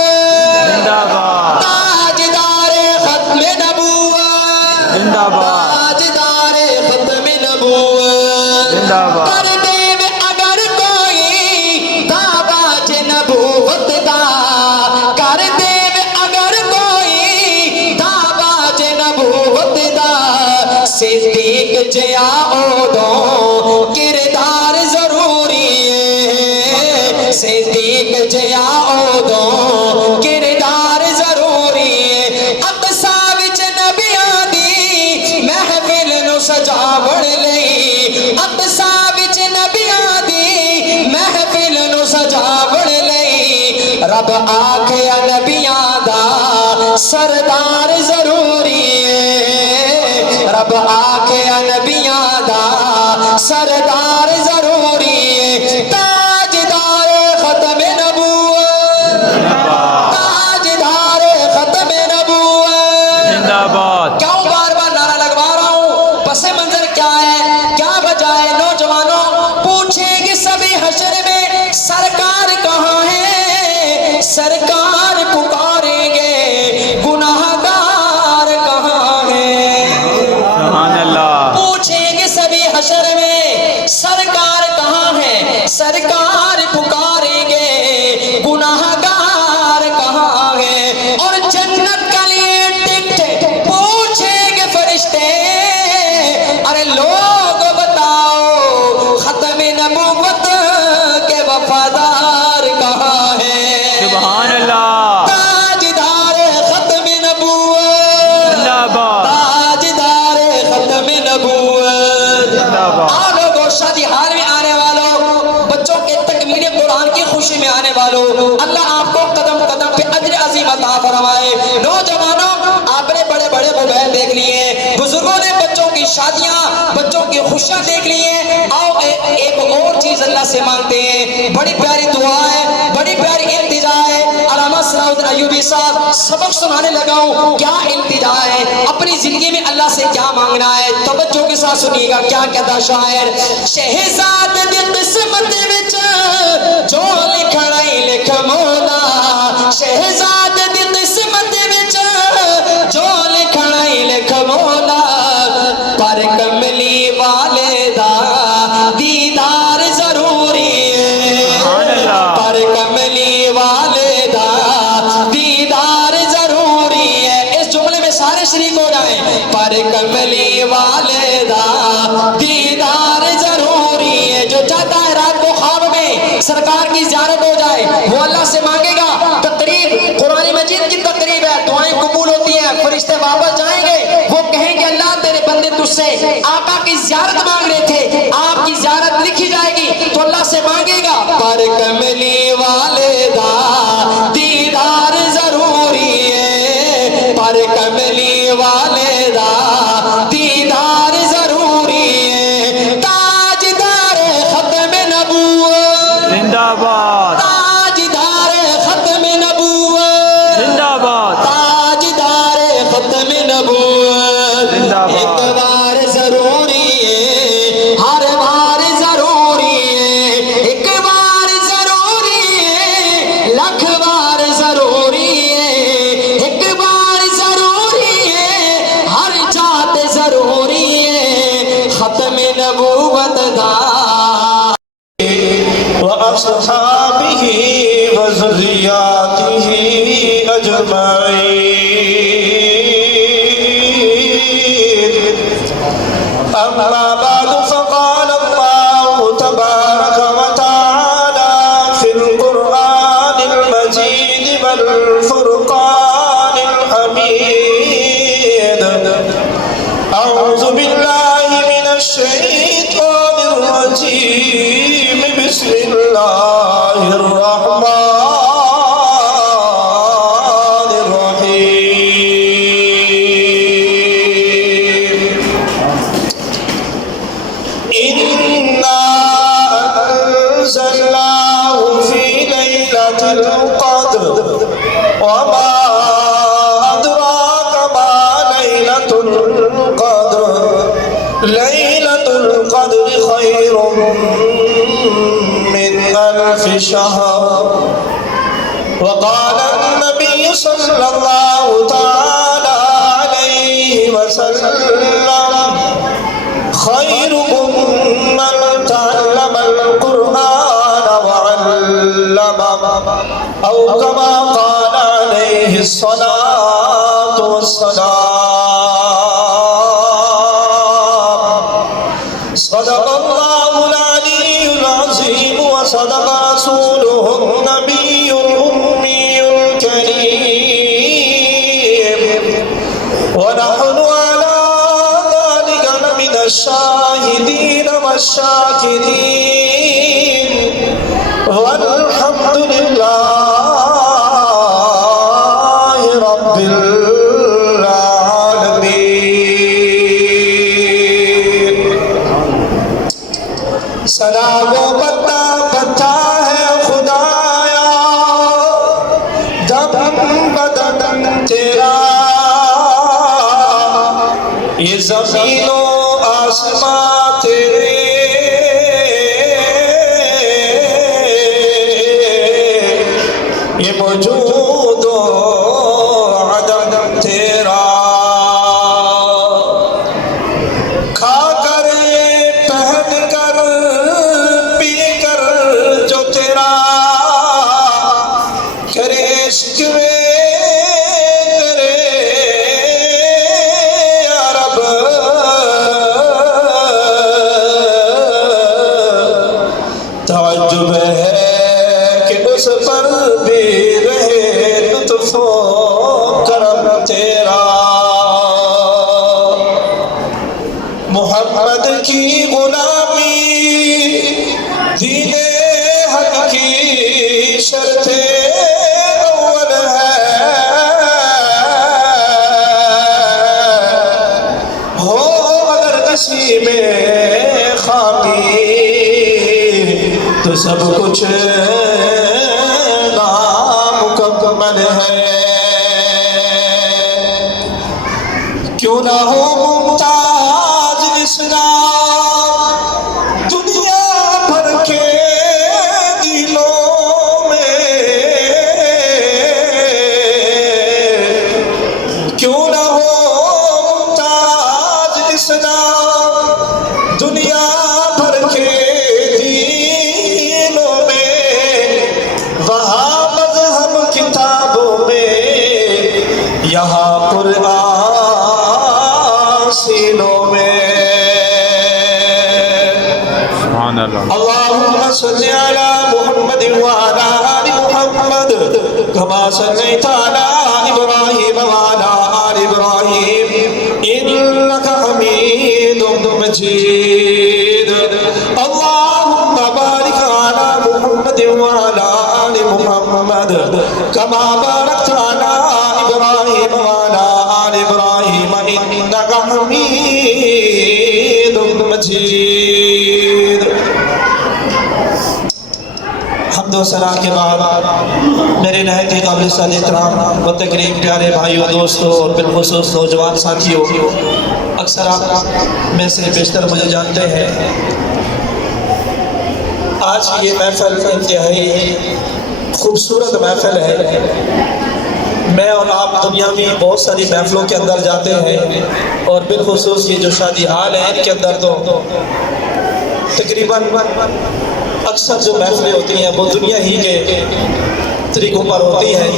زندہ باد. تاجدار ختم نبوت زندہ باد. تاجدار ختم نبوت. زندہ باد. کر دے وے اگر کوئی دعویٰ چ نبوت دا, کر دے وے اگر کوئی دعویٰ چ نبوت دا. صدیق جیا اودوں کردار ضروری ہے, صدیق جیا اودوں کردار ضروری ہے. اقصا وچ نبیاں دی محفل نو سجاوڑ لئی, اقصا وچ نبیاں دی محفل نو سجاوڑ لئی. رب آکھیا نبیاں دا سردار ضروری ہے, رب آکھیا نبیاں دا سردار ضروری ہے. تاجدار ختم نبوت تاجدار ختم نبوت. زندہ باد. کیوں بار بار نعرہ لگوا رہا ہوں؟ پس منظر کیا ہے, کیا وجہ ہے؟ نوجوانوں پوچھیں گے سبھی حشر میں سرکار کہاں ہے, سرکار پکاریں گے گناہگار کہاں ہے. سبحان اللہ. پوچھیں گے سبھی حشر میں سرکار کہاں ہے, سرکار پکاریں گے گناہگار کہاں ہے. اور جنت کے لیے ٹکٹ پوچھیں گے فرشتے, ارے لوگ بتاؤ ختم نبوت کے وفادار کہاں ہے. سبحان اللہ. تاجدار ختم نبوت زندہ باد. تاجدار ختم نبوت. زندہ باد. آؤ لوگوں, شادی ہال میں آنے والوں, بچوں کے تکمیل قرآن کی خوشی میں آنے والوں, اللہ آپ کو قدم قدم پہ اجر عظیم عطا فرمائے. نوجوانوں آپ نے بڑے بڑے موبائل دیکھ لیے, بزرگوں نے بچوں کی شادیاں بچوں کی خوشیاں دیکھ لی ہیں. آؤ ایک اور چیز اللہ سے مانگتے ہیں. بڑی پیاری دعا ہے, بڑی پیاری التجا ہے. علامہ صلاح الدین ایوبی صاحب سبق سنانے لگا ہوں، کیا التجا ہے، اپنی زندگی میں اللہ سے کیا مانگنا ہے. توجہ کے ساتھ سنیے گا کیا کہتا شاعر. شہزاد دی قسمت وچ جو لکھنا ہی لکھ مولا، شہزاد دی قسمت وچ جو لکھنا ہی لکھ مولا، پر کملی والے دا دیدار ضروری ہے، پر کملی والے دا دیدار ضروری ہے. اس جملے میں سارے شریک ہو جائیں. پر کملی والے دا دیدار ضروری ہے. جو چاہتا ہے رات کو خواب میں سرکار کی زیارت ہو جائے وہ اللہ سے مانگے گا. تقریب قرآن مجید کی تقریب ہے، دعائیں قبول ہوتی ہیں، فرشتے واپس جائیں گے، وہ کہیں گے اللہ تیرے بندے تجھ سے آقا کی زیارت مانگ رہے تھے، آپ کی زیارت لکھی جائے گی تو اللہ سے مانگے گا. پر کملی والے دا دیدار ضروری ہے، پر کملی والے دا دیدار ضروری ہے. تاجدار ختم نبوت زندہ باد، تاجدار ختم نبوت، زندہ باد، تاجدار ختم نبوت. زندہ باد. ایک بار ضروری ہے، ہر بار ضروری ہے، ایک بار ضروری ہے، لکھ بار ضروری ہے، ایک بار ضروری ہے، ہر جات ضروری ہے. ختم نبوت دا وأصحابه وذرياته أجمعين. أما بعد فقال الله تبارك وتعالى في القرآن المجيد والفرقان الحميد. أعوذ بالله من الشيطان الرجيم. بسم الله الرحمن الرحيم. إنا أنزلناه في ليلة القدر وما أدراك ما ليلة القدر. ليلة القدر خير من ألف شهر. وقال النبي صلى الله تعالى عليه وسلم خيركم من تعلم القرآن وعلمه، أو كما قال عليه الصلاة والسلام. صدق الله العلي العظيم وصدق رسوله النبي الأمي الكريم. ونحن على ذلك لمن الشاهدين والشاكرين، والحمد لله رب العالمين. سلام و پتا پتا ہے خدایا، دم بدن تیرا، یہ زمین و آسمان تیرے، یہ موجود و عدم تیرا. کھا کر پہن کر پی کر جو تیرا کرے عشق میں کرے یا رب. تعجب ہے کہ اس پر بھی رہے لطف و کرم تیرا. محمد کی غلامی دین حق کی شرط اول ہے. ہو اگر کسی میں خامی تو سب کچھ نامکمل ہے. میں کیوں نہ ہو ممتاز اسلام دنیا بھر کے دلوں میں کیوں نہ ہو ممتاز اسلام دنیا بھر کے دلوں میں وہاں مذہب کتابوں میں یہاں قرآن سینوں میں سبحان اللہ اللهم صل على محمد وعلى آل محمد كما صليت على إبراهيم وعلى آل إبراهيم إنك حميد مجيد اللهم بارك على محمد وعلى آل محمد كما باركت على إبراهيم وعلى آل إبراهيم إنك حميد مجيد حمد و ثنا کے بعد میرے نہایت ہی قابل احترام و تکریم پیارے بھائیوں دوستوں اور بالخصوص نوجوان ساتھیوں، اکثر آپ میں سے بیشتر مجھے جانتے ہیں آج کی یہ محفل انتہائی خوبصورت محفل ہے۔ میں اور آپ دنیاوی بہت ساری محفلوں کے اندر جاتے ہیں اور بالخصوص یہ جو شادی حال ہیں ان کے اندر تو تقریباً اکثر جو محفلیں ہوتی ہیں وہ دنیا ہی کے طریقوں پر ہوتی ہیں،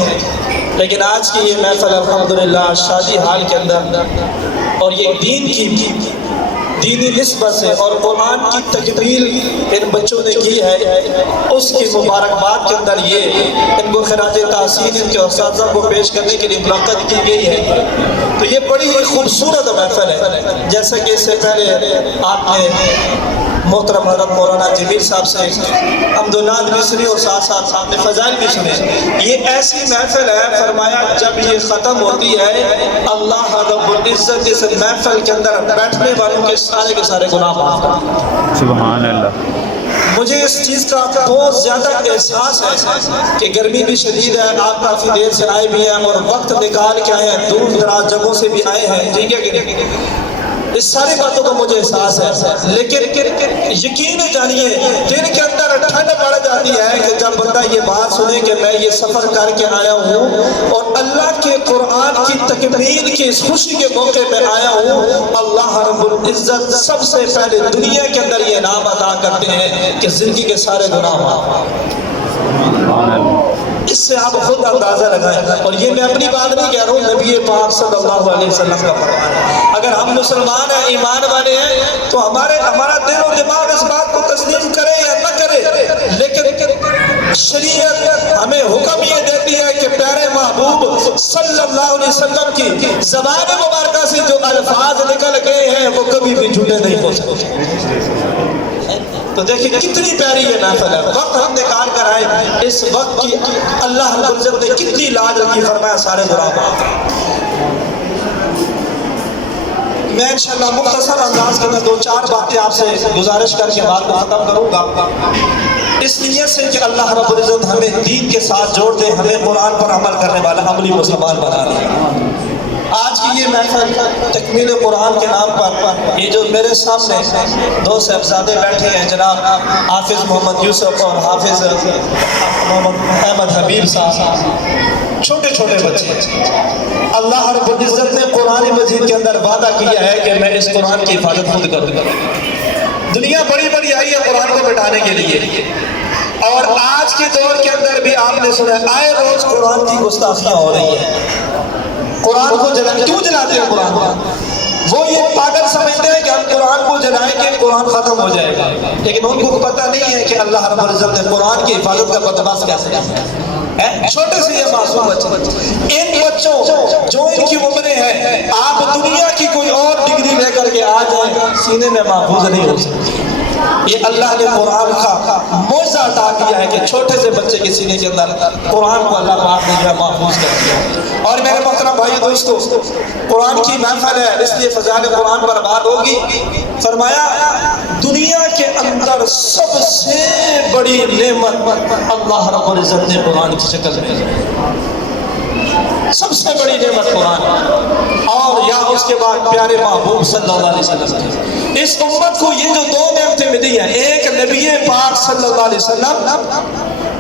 لیکن آج کی یہ محفل الحمدللہ شادی حال کے اندر اور یہ دین کی دینی نسبت سے اور قرآن کی تکمیل ان بچوں نے کی ہے، اس کی مبارکباد کے اندر یہ ان کو خراج تحسین ان کے اساتذہ کو پیش کرنے کے لیے منعقد کی گئی ہے۔ تو یہ بڑی ہی خوبصورت محفل ہے، جیسا کہ اس سے پہلے آپ نے محترم حضرت مولانا جمیل صاحب سے حمد و نعت بھی سنی اور ساتھ ساتھ آپ نے فضائل بھی سنے۔ یہ ایسی محفل ہے، فرمایا جب یہ ختم ہوتی ہے اللہ رب العزت اس محفل کے اندر بیٹھنے والوں کے سارے گناہ معاف کر دیتے ہیں۔ سبحان اللہ۔ مجھے اس چیز کا بہت زیادہ احساس ہے کہ گرمی بھی شدید ہے، آپ کافی دیر سے آئے بھی ہیں اور وقت نکال کے آئے ہیں، دور دراز جگہوں سے بھی آئے ہیں، ٹھیک ہے کہ نہیں؟ اس ساری باتوں کا مجھے احساس ہے، لیکن یقین جانیے دل کے اندر ٹھنڈ پڑ جاتی ہے کہ جب بندہ یہ بات سنے کہ میں یہ سفر کر کے آیا ہوں اور اللہ کے قرآن کی تکمیل کی اس خوشی کے موقع پہ آیا ہوں۔ اللہ رب العزت سب سے پہلے دنیا کے اندر یہ انعام عطا کرتے ہیں کہ زندگی کے سارے گناہ معاف۔ اس سے آپ خود اندازہ لگائیں، اور یہ میں اپنی بات نہیں کہہ رہا ہوں، نبی پاک صلی اللہ علیہ وسلم کا فرمان ہے۔ اگر ہم مسلمان ہیں، ایمان والے ہیں، تو ہمارا دل و دماغ اس بات کو تسلیم کرے یا نہ کرے، لیکن شریعت ہمیں حکم یہ دیتی ہے کہ پیارے محبوب صلی اللہ علیہ وسلم کی زبان مبارکہ سے جو الفاظ نکل گئے ہیں وہ کبھی بھی جھوٹے نہیں ہو سکتے۔ تو دیکھیں کتنی پیاری یہ محفل ہے، وقت ہم نکال کر آئے، اس وقت کی اللہ رب العزت نے کتنی لاج رکھی، فرمایا سارے گناہ معاف۔ میں انشاءاللہ مختصر انداز کے میں دو چار باتیں آپ سے گزارش کر کے بات کو ختم کروں گا، اس نیت سے کہ اللہ رب العزت ہمیں دین کے ساتھ جوڑ دے، ہمیں قرآن پر عمل کرنے والا عملی مسلمان بنا دے۔ آج کی یہ محفل تکمیل قرآن کے نام پر یہ جو میرے سامنے دو صاحبزادے بیٹھے ہیں، جناب حافظ محمد یوسف اور حافظ محمد احمد حبیب صاحب، چھوٹے چھوٹے بچے، اللہ رب العزت نے قرآن مجید کے اندر وعدہ کیا ہے کہ میں اس قرآن کی حفاظت خود کروں گا۔ دنیا بڑی بڑی آئی ہے قرآن کو مٹانے کے لیے، اور آج کے دور کے اندر بھی آپ نے سنا آئے روز قرآن کی گستاخیاں ہو رہی ہیں۔ قرآن کو کیوں جلاتے ہیں قرآن کو؟ وہ یہ پاگل سمجھتے ہیں کہ ہم قرآن کو جلائیں گے قرآن ختم ہو جائے گا، لیکن ان کو پتہ نہیں ہے کہ اللہ رب العزت نے قرآن کی حفاظت کا بندوبست کیسے کیا ہے۔ چھوٹے سے یہ معصوم بچے، ان بچوں جو ان کی عمریں ہیں، آپ دنیا کی کوئی اور ڈگری لے کر کے آ جائیں سینے میں محفوظ نہیں ہو سکتے۔ یہ اللہ نے قرآن کا معجزہ عطا کیا ہے کہ چھوٹے سے بچے کے سینے کے اندر قرآن کو اللہ پاک نے جو ہے محفوظ کر دیا۔ اور میرے محترم بھائی دوستو، قرآن کی محفل ہے اس لیے فضائل قرآن پر بات ہوگی۔ فرمایا دنیا کے اندر سب سے بڑی نعمت اللہ رب العزت نے قرآن کی شکل میں، سب سے بڑی نعمت قرآن، اور یا اس کے بعد پیارے محبوب صلی اللہ علیہ وسلم. اس امت کو یہ جو دو نعمتیں ملی ہیں، ایک نبی پاک صلی اللہ علیہ وسلم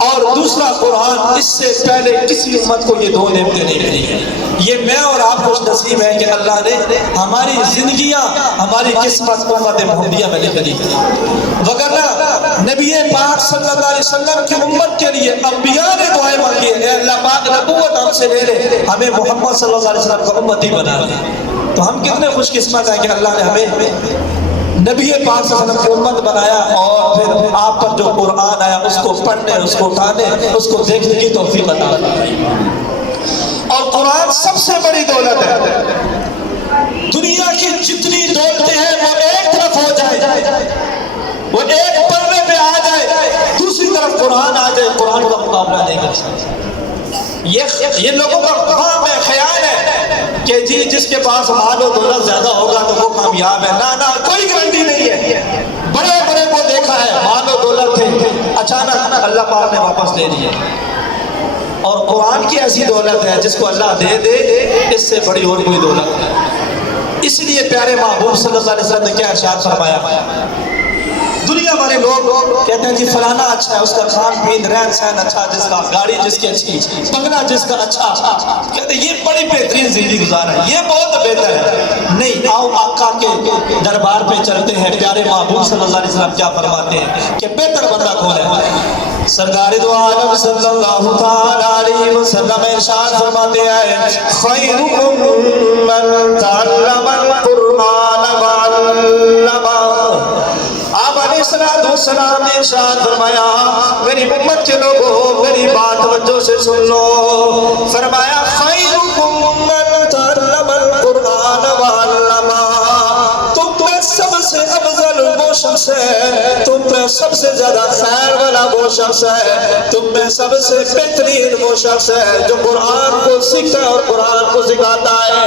اور دوسرا قرآن، اس سے پہلے کسی امت کو یہ دو نعمتیں نہیں ملی ہیں. یہ میں اور آپ خوش نصیب ہے کہ اللہ نے ہماری زندگیاں، ہماری قسمت امت محمدیہ میں لکھ دی. وگرنہ نبی پاک صلی اللہ علیہ وسلم کی امت کے لیے انبیاء نے دعائیں مانگی ہیں، اے اللہ پاک نبوت ہم سے لے لے، ہمیں محمد صلی اللہ علیہ وسلم کا امتی بنا لے. تو ہم کتنے خوش قسمت ہیں کہ اللہ نے ہمیں نبی پاک صلی اللہ علیہ وسلم کی امت بنایا، اور پھر آپ پر جو قرآن آیا اس کو پڑھنے، اس کو اٹھانے، اس کو دیکھنے کی توفیق عطا فرمائی. اور قرآن سب سے بڑی دولت ہے. دنیا کی جتنی دولتیں ہیں وہ ایک طرف ہو جائے، وہ ایک پردے پہ آ جائے، دوسری طرف قرآن آ جائے، قرآن کا مقابلہ نہیں کر سکتا. یہ لوگوں کا وہاں میں خیال ہے کہ جی جس کے پاس مال و دولت زیادہ ہوگا تو وہ کامیاب ہے. نہ کوئی گارنٹی نہیں ہے. بڑے بڑے کو دیکھا ہے مال و دولت تھے، اچانک اللہ پاک نے واپس لے لیے. اور قرآن کی ایسی دولت ہے جس کو اللہ دے دے، اس سے بڑی اور کوئی دولت نہیں. اس لیے پیارے محبوب صلی اللہ علیہ وسلم نے کیا ارشاد فرمایا؟ دنیا والے لوگ کہتے ہیں جی فلانا اچھا ہے، اس کا کھان پین رہن سہن اچھا، جس کا گاڑی جس کی اچھی، بنگلہ جس کا اچھا، کہتے ہیں یہ بڑی بہترین زندگی گزار ہے، یہ بہت بہتر ہے. نہیں، آؤ آقا کے دربار پہ چلتے ہیں. پیارے محبوب صلی اللہ علیہ وسلم کیا فرماتے ہیں کہ بہتر بندہ کون ہے؟ سرکار دو عالم صلی اللہ تعالی علیہ وسلم ارشاد فرماتے ہیں خیرکم من تعلم القرآن وعلمہ. آپ علیہ السلام نے ارشاد فرمایا میری امت کے لوگوں میری بات توجہ سے سن لو. فرمایا خیرکم من تعلم القرآن وعلمہ. تم میں سب سے افضل وہ شخص ہے، تم میں سب سے زیادہ خیر والا وہ شخص ہے، تم میں سب سے بہترین وہ شخص ہے جو قرآن کو سیکھتا ہے اور قرآن کو سکھاتا ہے.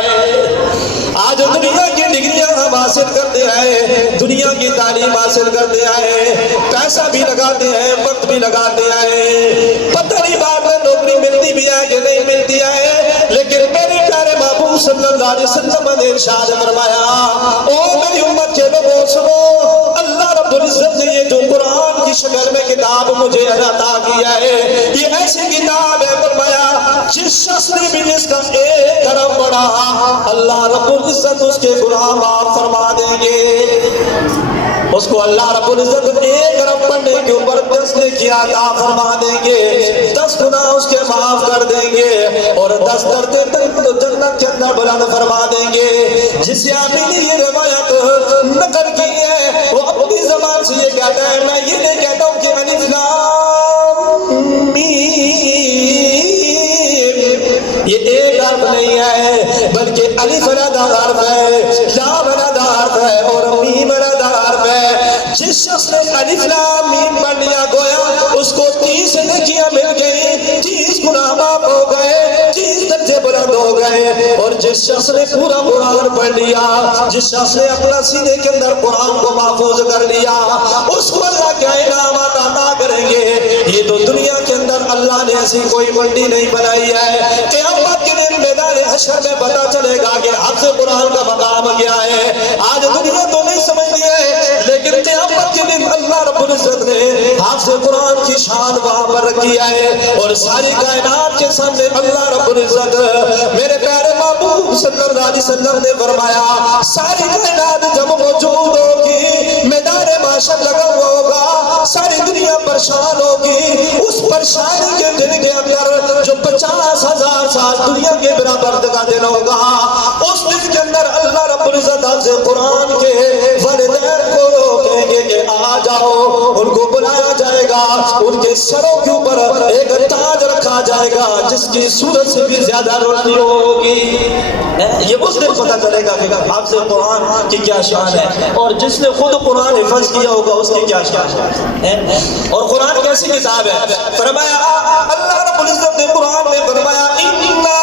آج دنیا کی ڈگریاں ہم حاصل کرتے ہیں، دنیا کی تعلیم حاصل کرتے ہیں، پیسہ بھی لگاتے ہیں، وقت بھی لگاتے ہیں، پتہ نہیں بعد میں نوکری ملتی بھی ہے کہ نہیں ملتی ہے. لیکن میرے پیارے محبوب صلی اللہ علیہ وسلم نے ارشاد فرمایا او میری امت کے لوگوں سنو، اللہ رب العزت نے یہ جو قرآن کی شکل میں کتاب مجھے عطا کیا ہے، یہ ایسی کتاب ہے فرمایا جس شخص نے بھی اس کا ایک حرف پڑھا اللہ رب العزت اس کے گناہ معاف فرما دیں گے. اس کو اللہ رب العزت ایک حرف پڑھنے کے اوپر 10 نیکیاں عطا فرما دیں گے، 10 گناہ اس کے معاف کر دیں گے، اور 10 درجے تک تو جنت کے اندر بلند فرما دیں گے. جس آدمی نے یہ روایت نقل کی ہے وہ اپنی زبان سے یہ کہتا ہے، میں یہ نہیں کہتا ہوں کہ الف لام میم یہ ایک حرف نہیں ہے، بلکہ الف علیحدہ حرف ہے، لام علیحدہ حرف ہے اور میم علیحدہ حرف ہے. جس شخص نے الف لام میم پڑھ لیا گویا اس کو 30 نیکیاں مل گئی، 30 گناہ معاف ہو گئے، 30 درجے بلند ہو گئے. اور جس شخص نے پورا قرآن پڑھ لیا، جس شخص نے اپنا سینے کے اندر قرآن کو محفوظ کر لیا، اس کو اللہ کیا انعامات عطا کریں گے. یہ تو دنیا کے اندر اللہ نے ایسی کوئی منڈی نہیں بنائی ہے. قیامت کے دن میدان حشر میں پتہ چلے گا کہ حفظ قرآن کا مقام کیا ہے. آج دنیا تو نہیں سمجھتی ہے، لیکن قیامت کے دن اللہ رب العزت نے حفظ قرآن کی شان وہاں پر رکھی ہے، اور ساری کائنات کے سامنے اللہ رب العزت میرے پیارے محبوب صلی اللہ علیہ وسلم نے فرمایا ساری کائنات جب موجود ہوگی، میدان محشر لگا ہوا ہوگا، ساری دنیا پریشان ہوگی. اس پریشانی کے دن کے اندر جو 50,000 سال دنیا کے برابر کا دن ہوگا، اس دن کے اندر اللہ رب العزت سے قرآن کے والدین کو کہیں گے کہ آ جاؤ. ان کو بلایا جائے گا، ان کے سروں کے اوپر ایک تاج رکھا جائے گا جس کی صورت سے بھی زیادہ روشنی ہوگی. یہ اس دن پتہ چلے گا کہ حافظ قرآن کی کیا شان ہے، اور جس نے خود قرآن حفظ کیا ہوگا اس کی کیا شان ہے. اور قرآن کیسی کتاب ہے؟ فرمایا اللہ رب العزت نے قرآن میں فرمایا اِنَّا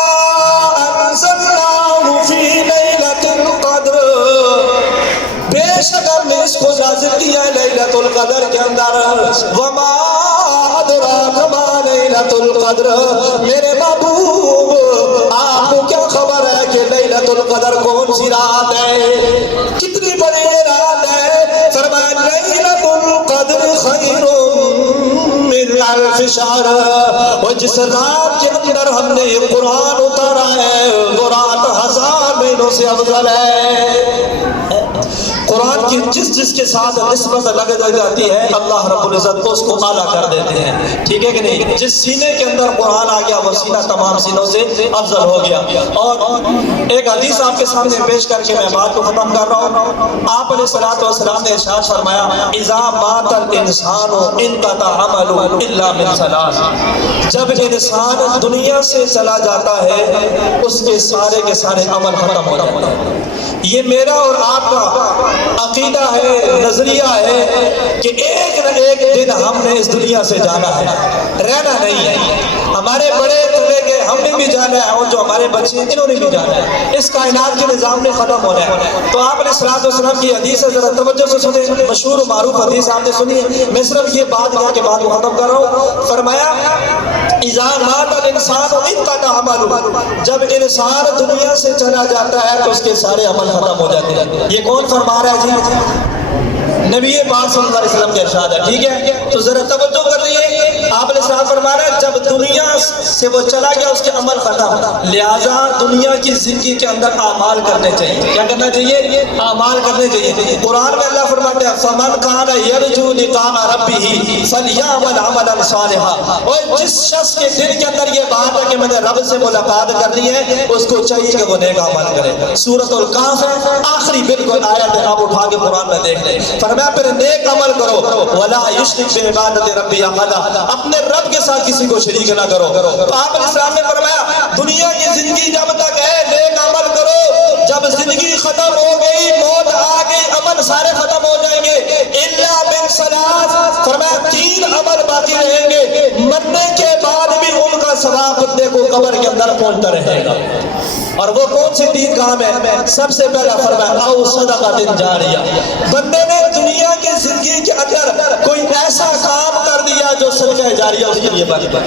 أَنزَلْنَاهُ فِي لَيْلَةِ الْقَدْرِ، بے شک ہم نے اس کو نازل کیا لیلۃ القدر کے اندر. وَمَا أَدْرَاكَ مَا لَيْلَةُ الْقَدْرِ، میرے محبوب قدر کون سی رات ہے، کتنی بڑی یہ رات ہے؟ فرمایا لیلۃ القدر خیر من الف شہر، اور جس رات کے اندر ہم نے یہ قرآن اتارا ہے وہ رات 1000 مہینوں سے افضل ہے۔ قرآن کی جس کے ساتھ نسبت لگ جاتی ہے اللہ رب العزت کو اس کو اعلیٰ کر دیتے ہیں، ٹھیک ہے کہ نہیں؟ جس سینے کے اندر قرآن آ گیا وہ سینہ تمام سینوں سے افضل ہو گیا۔ اور ایک حدیث آپ کے سامنے پیش کر کے میں بات کو ختم کر رہا ہوں۔ آپ علیہ الصلوۃ والسلام نے ارشاد فرمایا اذا مات الانسان انقطع عمله الا من ثلاث، جب انسان دنیا سے چلا جاتا ہے اس کے سارے عمل ختم ہو جاتے ہیں۔ یہ میرا اور آپ کا عقیدہ ہے، نظریہ ہے کہ ایک نہ ایک دن ہم نے اس دنیا سے جانا ہے، رہنا نہیں ہے۔ ہمارے بڑے چلے گئے، ہم نے بھی جانا ہے، اور جو ہمارے بچے انہوں نے بھی جانا ہے، اس کائنات کے نظام نے ختم ہونا ہے۔ تو آپ علیہ الصلوۃ والسلام کی حدیث ہے، ذرا توجہ سے سنیں، مشہور و معروف حدیث آپ نے سنی ہے، میں صرف یہ بات کہہ کے بات کو ختم کر رہا ہوں۔ فرمایا اذا مات الانسان انقطع عمله، جب انسان دنیا سے چلا جاتا ہے تو اس کے سارے عمل ختم ہو جاتے ہیں۔ یہ کون فرما رہا ہے جی؟ نبی پاک صلی اللہ علیہ وسلم کا ارشاد ہے، ٹھیک ہے؟ تو ذرا توجہ کر لیجیے، آپ علیہ السلام فرما رہے ہیں جب دنیا سے وہ چلا گیا اس کے عمل ختم، لہذا دنیا کی زندگی کے اندر اعمال کرنے چاہیے۔ کیا کرنا چاہیے؟ اعمال کرنے چاہیے۔ قرآن میں اللہ فرماتے ہیں فمن کان یرجو لقاء ربہ فلیعمل عملا صالحا، اور جس شخص کے دل کے اندر یہ بات ہے کہ میں نے رب سے ملاقات کرنی ہے اس کو چاہیے کہ وہ نیک عمل کرے۔ سورۃ الکہف آخری بالکل آیت ہے، آپ اٹھا کے قرآن میں دیکھ لیں۔ فرمایا پھر نیک عمل کرو، ولا یشرک بعبادۃ ربہ احدا، اپنے رب کے ساتھ کسی کو شریک نہ کرو۔ تو آپ علیہ السلام نے فرمایا دنیا کی زندگی جب تک ہے نیک عمل کرو، جب زندگی ختم ہو گئی، موت آ گئی، عمل سارے ختم ہو جائیں گے، الا من ثلاث، فرمایا 3 عمل باقی رہیں گے، مرنے کے بعد بھی ان کا ثواب بندے کو قبر کے اندر پہنچتا رہے گا۔ اور وہ کون سے 3 کام ہے؟ سب سے پہلا فرمایا او صدقۃ جاریہ، بندے نے دنیا کی زندگی کے اندر کوئی ایسا کام کر دیا جو صدقہ جاریہ اس کے لیے بن گیا،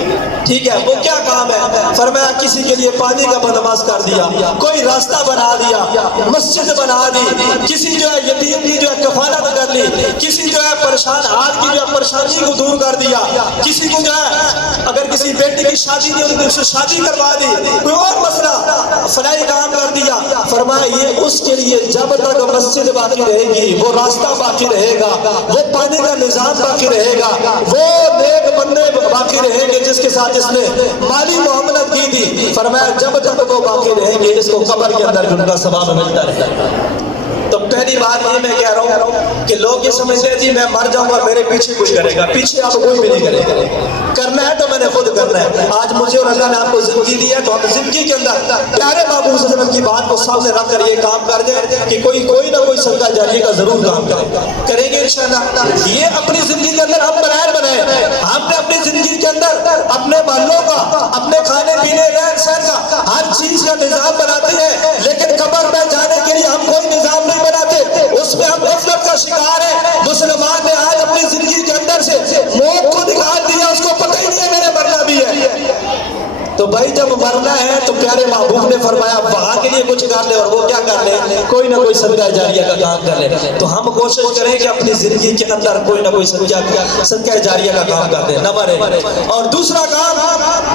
ٹھیک ہے؟ وہ کیا کام ہے؟ فرمایا کسی کے لیے پانی کا بندوبست کر دیا، کوئی راستہ بنا دیا، مسجد بنا دی، کسی جو ہے یتیم کی جو ہے کفالت کر لی، کسی جو ہے پریشان حال کی جو ہے پریشانی کو دور کر دیا، کسی کو جو ہے اگر کسی بیٹی کی شادی نہیں ہوتی اسے شادی کروا دی، کوئی اور مسئلہ فلائی کام کر دیا۔ فرمایا یہ اس کے لیے جب تک مسجد باقی رہے گی، وہ راستہ باقی رہے گا، وہ پانی کا نظام باقی رہے گا، وہ نیک بندے باقی رہیں گے جس کے ساتھ اس نے مالی معاملت کی تھی، فرمایا جب تک وہ باقی رہیں گے اس کو قبر کے اندر ان کا ثواب ملتا رہے گا۔ تو پہلی بات یہ میں کہہ رہا ہوں کہ لوگ یہ سمجھتے ہیں جی میں مر جاؤں گا میرے پیچھے کوئی کرے گا، پیچھے آپ کوئی بھی نہیں کرے گا، کرنا ہے تو میں نے خود کرنا ہے۔ آج مجھے اور اللہ نے آپ کو زندگی دی ہے تو ہم زندگی کے اندر پیارے محبوب صلی اللہ علیہ وسلم کی بات کو سامنے رکھ کر یہ کام کر دیں کہ کوئی نہ کوئی صدقہ جاریہ کا ضرور کام کریں گے انشاءاللہ۔ یہ اپنی زندگی کے اندر ہم بنائے ہم نے اپنی زندگی کے اندر اپنے محلوں کا، اپنے کھانے پینے رہن سہن کا ہر چیز کا نظام بناتے ہیں، لیکن قبر میں جانے کے لیے ہم کوئی نظام نہیں بناتے، اس میں ہم غفلت کا شکار ہیں۔ مسلمان نے آج اپنی زندگی کے اندر سے موت کو نکال دیا، اس کو پتہ ہی نہیں ہے میرے مرنا بھی ہے۔ تو بھائی جب مرنا ہے تو پیارے محبوب نے فرمایا وہاں کے لیے کچھ کر لے، اور وہ کیا کر لے؟ کوئی نہ کوئی صدقہ جاریہ کا کام کر لے۔ تو ہم کوشش کریں کہ اپنی زندگی کے اندر کوئی نہ کوئی صدقہ جاریہ کا کام کر دیں، نمبر 1۔ اور دوسرا کام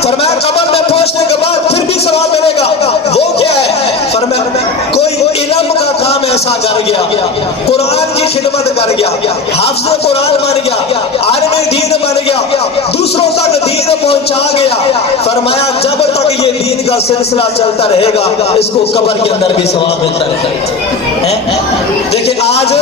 فرمایا قبر میں پہنچنے کے بعد پھر بھی ثواب ملے گا، وہ کیا ہے؟ فرمایا کوئی علم کا کام ایسا کر گیا، قرآن کی خدمت کر گیا، حافظ قرآن بن گیا، عالم دین بن گیا، دوسروں تک دین پہنچا گیا۔ فرمایا جب تک یہ دین کا سلسلہ چلتا رہے گا اس کو قبر کے اندر بھی ثواب ملتا رہے گا۔ دیکھیں آج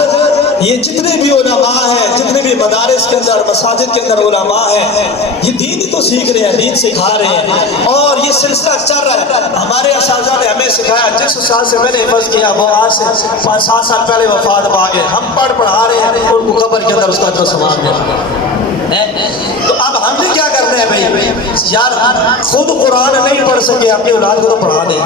یہ جتنے بھی علماء ہیں، جتنے بھی مدارس کے اندر، مساجد کے اندر علماء ہیں، یہ دین ہی تو سیکھ رہے ہیں، دین سکھا رہے ہیں، اور یہ سلسلہ چل رہا ہے۔ ہمارے اساتذہ نے ہمیں سکھایا، جس استاد سے میں نے حفظ کیا وہ آج سے 5-7 سال پہلے وفات پا گئے، ہم پڑھا رہے ہیں، ان کو قبر کے اندر اس کا جو ثواب ہے۔ تو اب ہم نے کیا کرنا ہے بھائی یار خود قرآن نہیں پڑھ سکے اپنی اولاد کو تو پڑھا دیں.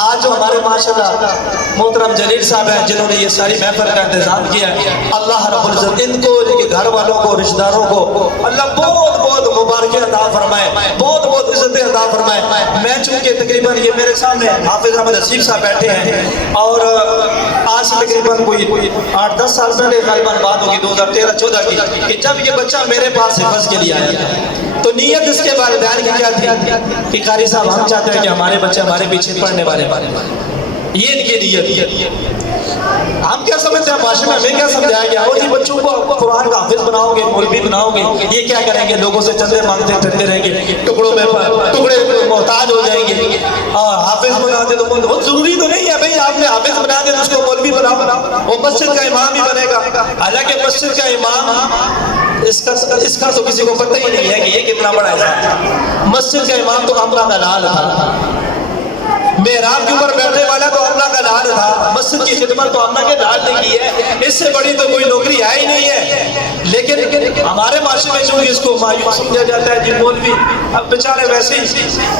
آج جو ہمارے ماشاءاللہ محترم جلیل صاحب ہیں جنہوں نے یہ ساری محفل کا انتظام کیا ہے, اللہ رب العزت ان کو ان کے گھر والوں کو رشتہ داروں کو اللہ بہت بہت مبارکیں عطا فرمائے, بہت بہت عزتیں عطا فرمائے. میں چونکہ تقریباً یہ میرے سامنے حافظ احمد حسیب صاحب بیٹھے ہیں اور آج سے تقریباً کوئی 8-10 سال پہلے غالباً بات ہوگی 2013-14 کی کہ جب یہ بچہ میرے پاس حفظ کے لیے آیا تھا تو نیت اس کے والدین کی کیا تھی کہ قاری صاحب ہم چاہتے ہیں کہ ہمارے بچے ہمارے پیچھے پڑھنے والے یہ ان کی نیت. ہم کیا سمجھتے ہیں معاشرے میں ہمیں کیا سمجھایا گیا اور یہ بچوں کو قرآن کا حافظ بناؤ گے مولوی بناؤ گے یہ کیا کریں گے لوگوں سے چندے مانگتے پھرتے رہیں گے ٹکڑے محتاج ہو جائیں گے. حافظ بنا دے تو بہت ضروری تو نہیں ہے بھائی آپ نے حافظ بنا دے تو اس کو مولوی بناؤ وہ مسجد کا امام ہی بنے گا. حالانکہ مسجد کا امام اس کا تو کسی کو پتہ ہی نہیں ہے کہ یہ کتنا بڑا ہے. مسجد کا امام تو امرا کا لال تھا, محراب کے اوپر بیٹھنے والا تو امنا کا لال تھا, مسجد کی خدمت تو امنا کے لال نے کی ہے. اس سے بڑی تو کوئی نوکری ہے ہی نہیں ہے. لیکن ہمارے معاشرے میں جو اس کو مایوس سمجھا جاتا ہے جی مولوی اب بیچارے ویسے ہی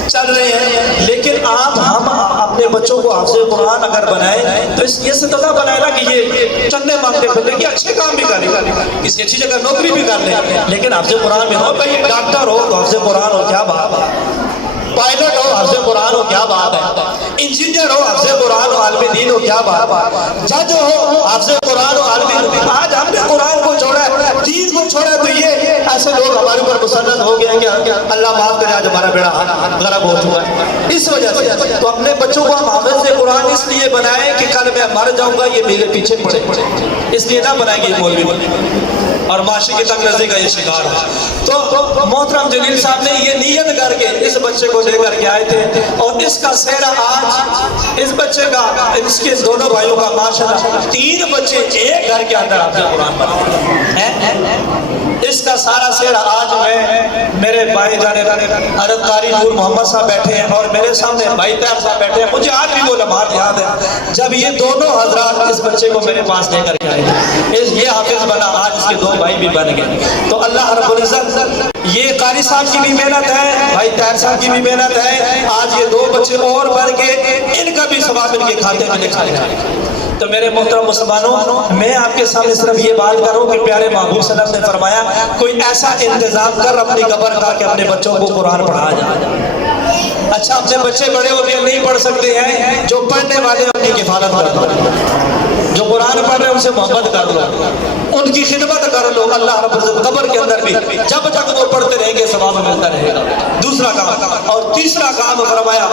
چل رہے ہیں. لیکن ہم اپنے بچوں کو حافظ قرآن اگر بنائیں تو یہ سے پتہ بنائے نا کہ یہ چندے مانگتے پھرتے کہ اچھے کام بھی کریں کسی اچھی جگہ نوکری بھی کر لیں لیکن حافظ قرآن میں ہو. بھائی ڈاکٹر ہو تو حافظ قرآن ہو کیا بات ہے, پائلٹ ہو حافظ قرآن ہو کیا بات ہے, انجینئر ہو حافظ قرآن ہو عالم دین ہو کیا بات ہے, جج ہو حافظ قرآن ہو عالم دین. آج ہم نے قرآن کو چھوڑا ہے دین کو چھوڑا ہے تو یہ ایسے لوگ ہمارے اوپر مسلط ہو گئے ہیں کہ اللہ معاف کرے آج ہمارا بیڑا غرق ہو چکا ہے اس وجہ سے. تو اپنے بچوں کو ہم حافظ قرآن اس لیے بنائیں کہ کل میں مر جاؤں گا یہ میرے پیچھے پڑے, اس لیے نہ بنائیں گے مولوی اور معاشی کی تنگ نظری کا یہ شکار ہو. تو محترم جلیل صاحب نے یہ نیت کر کے اس بچے کو لے کر کے آئے تھے اور اس کا سہرا آج اس بچے کا اس کے دونوں بھائیوں کا ماشاءاللہ 3 بچے ایک گھر کے اندر حافظ قرآن بنے. اس کا سارا سہرا آج میں میرے بھائی جانے حضرت قاری نور محمد صاحب بیٹھے ہیں اور میرے سامنے بھائی طاہر صاحب بیٹھے ہیں. مجھے آج بھی وہ لمحات یاد ہے جب یہ دونوں حضرات اس بچے کو میرے پاس لے کر کے آئے تھے. یہ حافظ بنا, آج اس کے 2 بھائی بھی بن گئے. تو اللہ رب العزت یہ قاری صاحب کی بھی محنت ہے, بھائی طاہر صاحب کی بھی محنت ہے, آج یہ 2 بچے اور بن کے ان کا بھی ثواب ان کے کھاتے میں لکھا جائے. تو میرے محترم مسلمانوں میں آپ کے سامنے صرف یہ بات کروں کہ پیارے محبوب صلی اللہ علیہ وسلم نے فرمایا کوئی ایسا انتظام کر اپنی قبر کا کہ اپنے بچوں کو قرآن پڑھا جائے. اچھا اپنے بچے بڑے ہوتے ہیں نہیں پڑھ سکتے ہیں, جو پڑھنے والے اپنی کفالت کر دو, جو قرآن پڑھ رہے ہیں ان سے محبت کر لو, ان کی خدمت کر لو. اللہ رب العزت قبر کے اندر بھی جب تک وہ پڑھتے رہیں گے ثواب ملتا رہے گا. دوسرا کام اور تیسرا کام فرمایا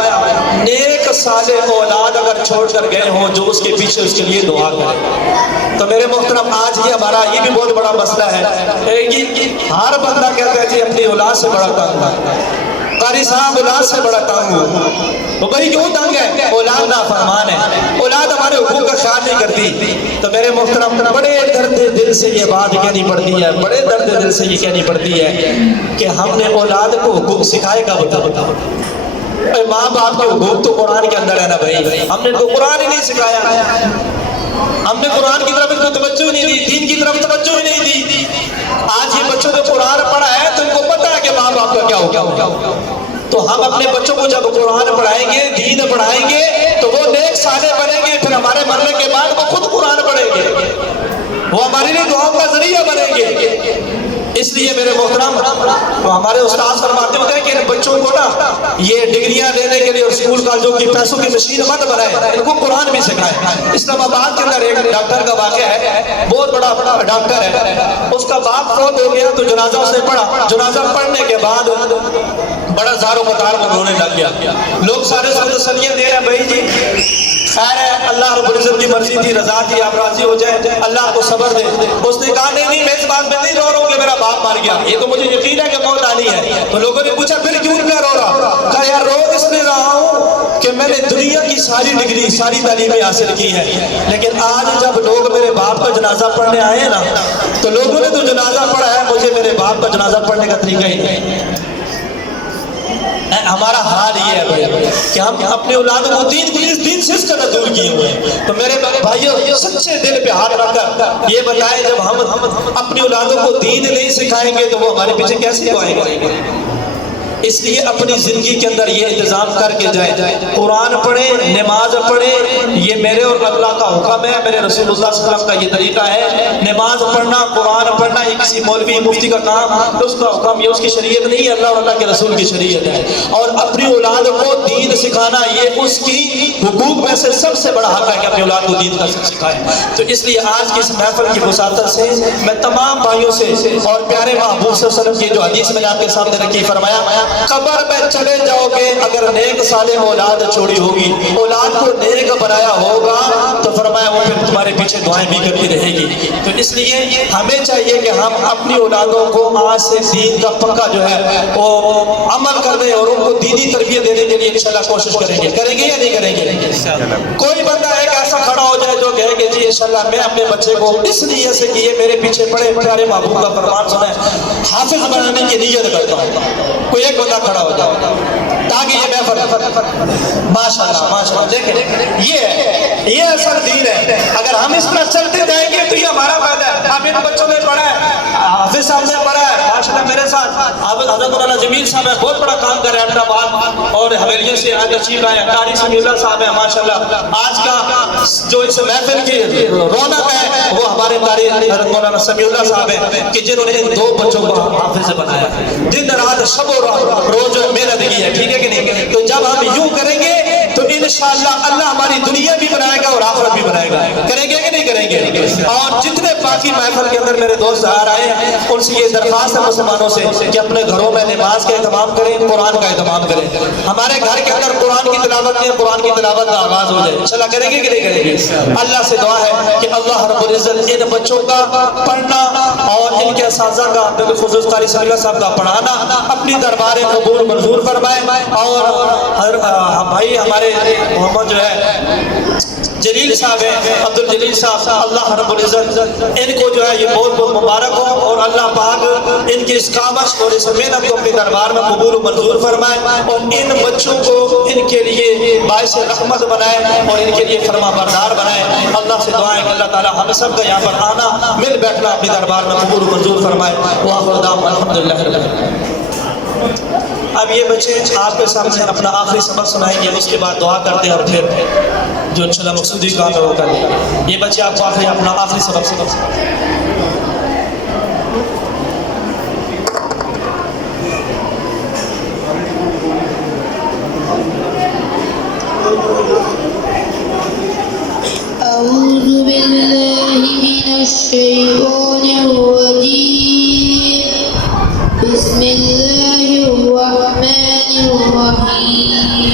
نیک صالح اولاد اگر چھوڑ کر گئے ہوں جو اس کے پیچھے اس کے لیے دعا کرے. تو میرے محترم آج یہ ہمارا یہ بھی بہت بڑا مسئلہ ہے کہ ہر بندہ کہتا ہے جی اپنی اولاد سے بڑا تنگ ہے, قاری صاحب اولاد سے بڑا تنگ ہو. وہ بھائی کیوں تنگ ہے؟ اولاد نافرمان ہے, اولاد ہمارے حقوق کا خیال نہیں کرتی. تو میرے محترم بڑے درد دل سے یہ بات کہنی پڑتی ہے, بڑے درد دل سے یہ کہنی پڑتی ہے کہ ہم نے اولاد کو حقوق سکھائے گا بتاؤ. ماں باپ کے حقوق تو قرآن کے اندر ہے نا بھائی, ہم نے تو قرآن ہی نہیں سکھایا, ہم نے قرآن کی طرف ان کو توجہ نہیں دی, دین کی طرف توجہ ہی نہیں دی. آج یہ بچوں نے قرآن پڑھا ہے تو ان کو پتہ ہے کہ ماں باپ کا کیا ہوگا. تو ہم اپنے بچوں کو جب قرآن پڑھائیں گے دین پڑھائیں گے تو وہ نیک صالح بنیں گے, پھر ہمارے مرنے کے بعد وہ خود قرآن پڑھیں گے, وہ ہمارے لیے دعاؤں کا ذریعہ بنیں گے. اس لیے میرے محترم ہمارے استاد فرماتے ہوتے ہیں کہ بچوں کو نا یہ ڈگریاں لینے کے لیے اور اسکول کالجوں کی پیسوں کی مشین مت بنائے, ان کو قرآن بھی سکھائے. اسلام آباد کے اندر ایک ڈاکٹر کا واقعہ ہے, بہت بڑا ڈاکٹر ہے, اس کا باپ فوت ہو گیا تو جنازہ اس نے پڑھا. جنازہ پڑھنے کے بعد بڑا زار و قطار میں رونے لگ گیا. لوگ سارے اس کو تسلیاں دے رہے ہیں بھائی جی خیر ہے, اللہ رب العزت کی مرضی تھی, رضا تھی, آپ راضی ہو جائے, اللہ کو صبر دے. اس نے کہا نہیں میں اس بات میں نہیں رو رہا ہوں کہ میرا باپ مر گیا, یہ تو مجھے یقین ہے کہ موت آنی ہے. تو لوگوں نے پوچھا پھر کیوں کیا رو رہا؟ کہا یار رو اس لیے رہا ہوں کہ میں نے دنیا کی ساری ڈگری ساری تعلیمیں حاصل کی ہیں, لیکن آج جب لوگ میرے باپ کا جنازہ پڑھنے آئے ہیں نا تو لوگوں نے تو جنازہ پڑھا ہے, مجھے میرے باپ کا جنازہ پڑھنے کا طریقہ ہی نہیں. ہمارا حال یہ ہے بھائی کہ ہم اپنے اولادوں کو دین سے اس کا دور کیے ہوئے ہیں. تو میرے بھائیوں سچے دل پہ ہاتھ رکھ کر یہ بتائیں جب ہم اپنی اولادوں کو دین نہیں سکھائیں گے تو وہ ہمارے پیچھے کیسے آئیں گے؟ اس لیے اپنی زندگی کے اندر یہ انتظام کر کے جائیں، قرآن پڑھیں، نماز پڑھیں، یہ میرے اور اللہ کا حکم ہے، میرے رسول اللہ صلی اللہ علیہ وسلم کا یہ طریقہ ہے۔ نماز پڑھنا، قرآن پڑھنا یہ کسی مولوی مفتی کا کام، اس کا حکم، یہ اس کی شریعت نہیں ہے، اللہ اور اللہ کے رسول کی شریعت ہے۔ اور اپنی اولاد کو دین سکھانا یہ اس کی حقوق میں سے سب سے بڑا حق ہے کہ اپنی اولاد کو دین کا سکھائے۔ تو اس لیے آج کی اس محفل کی وساطت سے میں تمام بھائیوں سے اور پیارے محبوب صلی اللہ علیہ وسلم کی جو حدیث میں نے آپ کے سامنے رکھی، فرمایا قبر میں چلے جاؤ گے اگر نیک صالح اولاد چھوڑی ہوگی، اولاد کو نیک بنایا ہوگا تو فرمایا وہ پھر تمہارے پیچھے دعائیں بھی کرتی رہے گی۔ تو اس لیے ہمیں چاہیے کہ ہم اپنی اولادوں کو آج سے دین کا پکا جو ہے وہ عمل کر دیں اور ان کو دینی تربیت دینے کے لیے انشاءاللہ کوشش کریں گے یا نہیں کریں گے؟ کوئی بندہ ایک ایسا کھڑا ہو جائے جو کہے کہ جی انشاءاللہ میں اپنے بچے کو اس نیت سے کہ یہ میرے پیچھے پڑے پیارے محبوب کا فرمان سنیں حافظ بنانے کی نیت کرتا ہوں، کوئی ایک بندہ کھڑا ہو جائے تاکہ یہ محفل ماشاءاللہ دیکھیں یہ اصل دین ہے۔ اگر ہم اس پر چلتے جائیں گے تو یہ ہمارا فائدہ ہے۔ اب ان بچوں نے پڑھا ہے، حافظ صاحب نے پڑھا ہے، ماشاءاللہ میرے ساتھ حضرت مولانا جمیل صاحب ہے، بہت بڑا کام کر رہے ہیں احمدآباد اور حویلیے سے آج تشریف لائے ہیں، قاری سمیع اللہ صاحب ہیں ماشاءاللہ۔ آج کا جو اس محفل کی رونق ہے وہ ہمارے قاری حضرت مولانا سمیع اللہ صاحب ہیں کہ جنہوں نے ان دو بچوں کو حافظ بنایا، دن رات شب و روز محنت کی ہے، ٹھیک ہے کہ نہیں؟ تو جب ہم یوں کریں گے تو انشاءاللہ اللہ ہماری دنیا بھی بنائے گا اور آخرت بھی بنائے گا۔ کریں گے کہ نہیں کریں گے؟ اور جتنے باقی محفل کے اندر میرے دوست باہر آئے ہیں ان سے یہ درخواست ہے مسلمانوں سے کہ اپنے گھروں میں نماز کا اہتمام کریں، قرآن کا اہتمام کریں۔ ہمارے گھر کے اندر قرآن کی تلاوت نہیں ہے، قرآن کی تلاوت کا آغاز ہو جائے، انشاءاللہ کریں گے کہ نہیں کریں گے؟ اللہ سے دعا ہے کہ اللہ رب العزت ان بچوں کا پڑھنا اور ان کے اساتذہ کا بالخصوص قاری سمیع اللہ صاحب کا پڑھانا اپنی دربار قبول منظور فرمائے۔ اور بھائی ہمارے محمد جو ہے جلیل صاحب ہیں، عبد الجلیل صاحب، اللہ رب العزت ان کو جو ہے یہ بہت بہت مبارک ہو اور اللہ پاک ان کی اس کاوش اور اس محنت کو اپنے دربار میں قبول و منظور فرمائے اور ان بچوں کو ان کے لیے باعث رحمت بنائے اور ان کے لیے فرما بردار بنائے۔ اللہ سے دعائیں کہ اللہ تعالی ہم سب کا یہاں پر آنا مل بیٹھنا اپنے دربار میں قبول و منظور فرمائے۔ وآخر دعوانا الحمدللہ رب العالمین۔ اب یہ بچے آپ کے سامنے اپنا آخری سبق سنائیں گے، اس کے بعد دعا کرتے ہیں اور پھر جو انشاءاللہ مقصودی کام ہے وہ کریں۔ یہ بچے آپ کو اپنا آخری سبق سنائیں۔ أعوذ بالله من الشيطان الرجيم بسم الله الرحمن الرحيم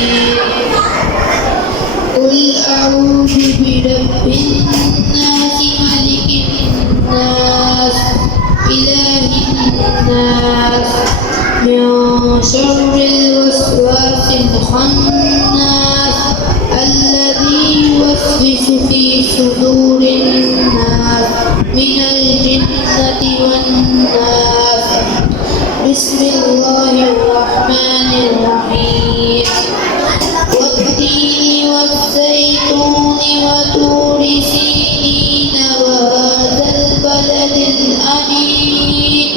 قل أعوذ برب الناس ملك الناس إله الناس من شر الوسواس الخناس الذي يوسوس في صدور الناس من الجنة والناس بسم الله الرحمن الرحيم والتين والزيتون وطور سينين وهذا البلد الأمين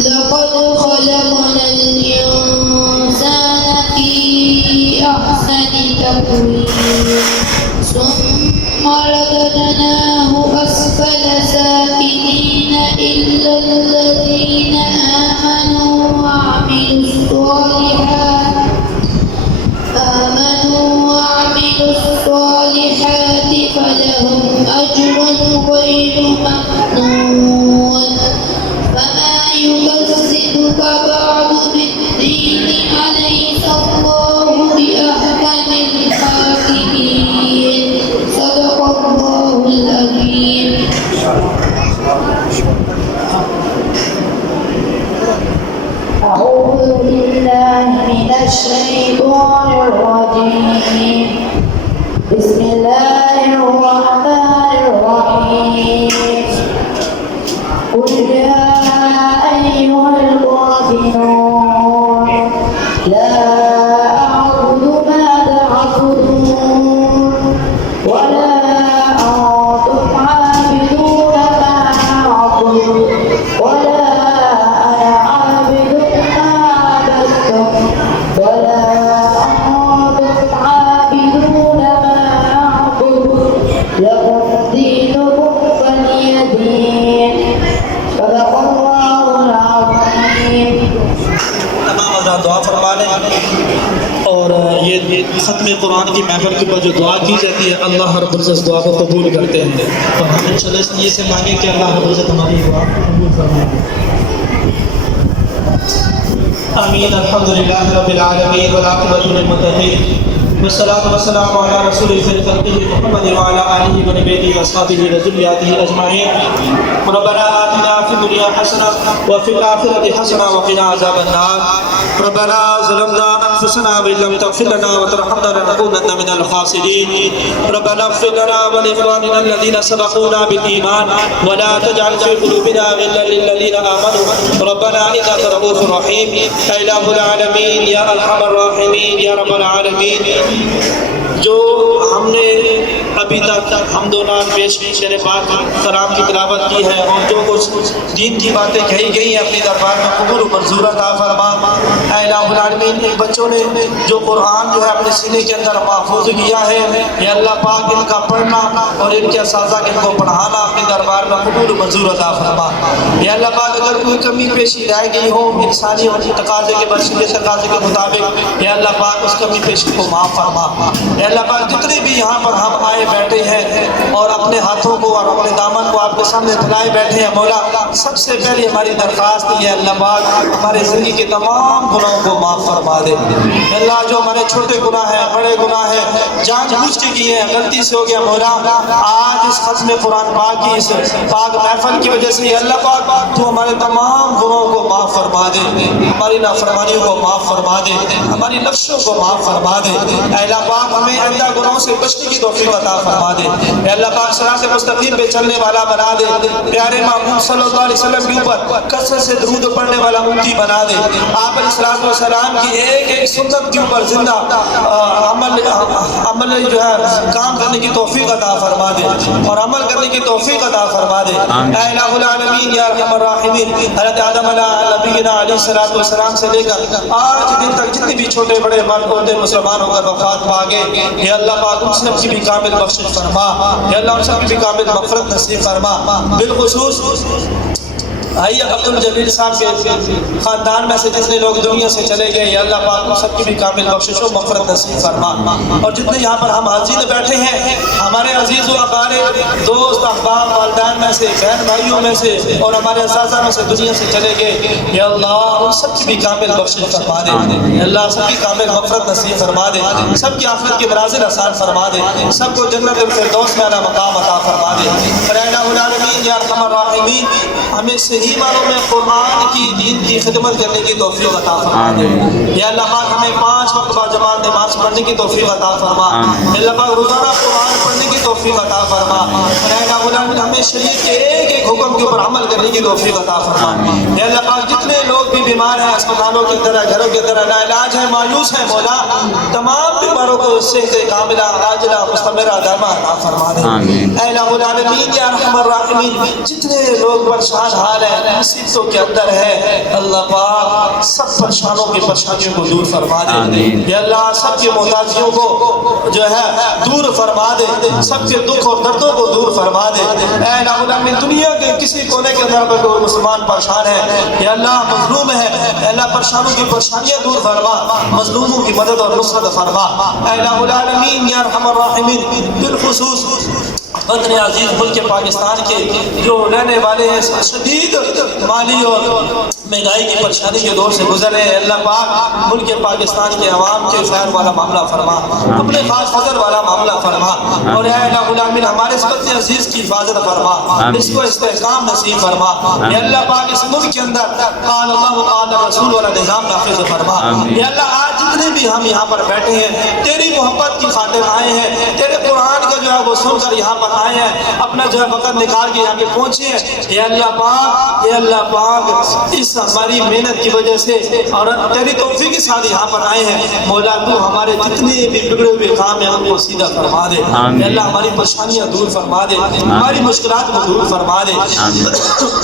لقد خلقنا الإنسان في أحسن تقويم ثم رددناه أسفل سافلين إلا الذين آمنوا وعملوا الصالحات فلهم أجر غير ممنون فما يكذبك بعد بالدين أليس الله بأحكم الحاكمين صدق الله العظيم. أعوذ بالله من الشيطان الرجيم بسم الله الرحمن الرحيم قل يا أيها الكافرون لا أعبد ما تعبدون ولا أنتم عابدون ما أعبد ولا أنا عابد ما عبدتم ولا أنتم عابدون ما أعبد لكم دينكم ولي دين صدق الله العظيم. تمام حضرات دعا فرما لیں. اور یہ ختم قرآن کی محفل کے اوپر جو دعا کی جاتی ہے اللہ رب العزت دعا کو قبول کرتے ہیں، اور ہم انشاءاللہ اس نیت سے مانگیں کہ اللہ رب العزت ہماری دعا کو قبول فرمائے. آمین. الحمدللہ رب العالمین والعاقبۃ للمتقین والصلاة والسلام على رسول خلقه محمد وعلى آله ونبيه وأصحابه وذريته أجمعين. ربنا آتنا في الدنيا حسنة وفي الآخرة حسنة وقنا عذاب النار. ربنا ظلمنا أنفسنا وإن لم تغفر لنا وترحمنا لنكونن من الخاسرين. ربنا اغفر لنا ولإخواننا الذين سبقونا بالإيمان ولا تجعل في قلوبنا غلا للذين آمنوا ربنا إنك رؤوف رحيم. يا إله العالمين يا أرحم الراحمين يا رب العالمين. جو ہم نے ابھی تک حمد و نعت پیش کی، شعر پاک کلام کی تلاوت کی ہے، اور جو کچھ دین کی باتیں کہی گئی ہیں اپنی دربار میں قبول و منظور عطا فرما. اے الہ العالمین، ان بچوں نے جو قرآن جو ہے اپنے سینے کے اندر محفوظ کیا ہے، یا اللہ پاک ان کا پڑھنا اور ان کے اساتذہ ان کو پڑھانا اپنی دربار میں قبول و منظور عطا فرما. یا اللہ پاک اگر کوئی کمی پیشی رہ گئی ہو انسانی اور تقاضے کے بشریت تقاضے کے مطابق، یا اللہ پاک اس کمی پیشی کو معاف فرما. یا اللہ پاک جتنے بھی یہاں پر ہم آئے بیٹھے ہیں اور اپنے ہاتھوں کو اور اپنے دامن کو آپ کے سامنے پھیلائے بیٹھے ہیں، مولا سب سے پہلے ہماری درخواست یہ ہے اللہ پاک ہمارے زندگی کے تمام گناہوں کو معاف فرما دے. اللہ جو ہمارے چھوٹے گناہ ہیں، بڑے گناہ ہیں، جان بوجھ کے کیے ہیں، غلطی سے ہو گیا، مولا آج اس ختم قرآن پاک کی اس پاک محفل کی وجہ سے اللہ پاک تو ہمارے تمام گناہوں کو معاف فرما دے، ہماری نافرمانیوں کو معاف فرما دے، ہماری نفسوں کو معاف فرما دے. اے اللہ پاک ہمیں آئندہ گناہوں سے بچنے کی توفیق عطا فرما دے. اے اللہ پاک صراط مستقیم پہ چلنے والا بنا دے. پیارے محبوب صلی اللہ علیہ وسلم کے اوپر کثرت سے درود پڑھنے والا امتی بنا دے. آپ علیہ الصلوۃ والسلام کی ایک ایک سنت کے اوپر زندہ عمل جو ہے کام کرنے کی توفیق عطا فرما دے اور عمل کرنے کی توفیق عطا فرما دے. اے الہ العالمین یا ارحم الراحمین، حضرت آدم علیہ نبینا علیہ الصلوۃ والسلام سے لے کر آج دن تک جتنے بھی چھوٹے بڑے مرد عورتیں مسلمان ہو کر وفات پا گئے، یا اللہ پاک ان سب کی بھی کامل بخشش فرما. یا اللہ ان سب کی بھی کامل مغفرت نصیب فرما. بالخصوص آئیے عبد الجلیل صاحب کے خاندان میں سے جتنے لوگ دنیا سے چلے گئے، یا اللہ پاک ان سب کی بھی کامل بخشش و مغفرت نصیب فرما. اور جتنے یہاں پر ہم حاضرین بیٹھے ہیں، ہمارے عزیز و اقارب، دوست، احباب، والدین میں سے، بہن بھائیوں میں سے اور ہمارے اساتذہ میں سے دنیا سے چلے گئے، یا اللہ ان سب کی بھی کامل بخشش فرما دے. یا اللہ سب کی کامل مغفرت نصیب فرما دے، سب کی آخرت کے منازل آسان فرما دے، سب کو جنت الفردوس میں اعلیٰ مقام عطا فرما دے. الہ العالمین یا ارحم الراحمین، ہمیں صحیح معنوں میں قرآن کی دین کی خدمت کرنے کی توفیق عطا فرما دے. یا اللہ پاک ہمیں 5 وقت با جماعت نماز پڑھنے کی توفیق عطا فرما. یا اللہ پاک روزانہ قرآن پڑھنے کی توفیق عطا فرما. الہ العالمین ہمیں شریعت کے ایک ایک حکم کے اوپر عمل کرنے کی توفیق عطا فرما. یا اللہ پاک جتنے لوگ بھی بیمار ہیں، اسپتالوں کے اندر، گھروں کے اندر لاعلاج ہیں، مایوس ہیں، مولا تمام بیماروں کو صحت کاملہ عاجلہ مستمرہ دائمہ عطا فرما دے. الہ العالمین یا ارحم الراحمین، جتنے لوگ پریشان حال ہیں، مصیبتوں کے اندر ہے، اللہ پاک سب پریشانوں کی پریشانیوں کو دور فرما دے. یا اللہ سب کی محتاجیوں کو جو ہے دور فرما دے، سب کے دکھ اور دردوں کو دور فرما دے. اے الہ العالمین دنیا کے کسی کونے کے اندر پر کوئی مسلمان پریشان ہے، یا اللہ مظلوم ہے، اے اللہ پریشانوں کی پریشانیاں دور فرما، مظلوموں کی مدد اور نصرت فرما. اے الہ العالمین یا ارحم الراحمین، بالخصوص وطن عزیز ملک پاکستان کے جو رہنے والے ہیں، شدید مالی اور مہنگائی کی پریشانی کے دور سے گزر رہے ہیں، اللہ پاک ملک پاکستان کے عوام کے خیر والا معاملہ فرما، اپنے خاص فضل والا معاملہ فرما. اور اے الہ العالمین ہمارے اس وطن عزیز کی حفاظت فرما، اس کو استحکام نصیب فرما. یا اللہ پاک اس ملک کے اندر قال اللہ قال رسول والا نظام نافذ فرما. یا اللہ آج جتنے بھی بھی ہم یہاں پر بیٹھے ہیں تیری محبت کی خاطر آئے ہیں, تیرے قرآن کا جو ہے وہ سن کر یہاں پر آئے ہیں, اپنا جو ہے وقت نکال کے یہاں پہ پہنچے ہیں. اے اللہ پاک اس ہماری محنت کی وجہ سے اور تیری توفیق کے ساتھ یہاں پر آئے ہیں. مولا تو ہمارے جتنے بھی بگڑے ہوئے کام ہیں ان کو سیدھا فرما دے. اے اللہ ہماری پریشانیاں دور فرما دے, ہماری مشکلات کو دور فرما دے.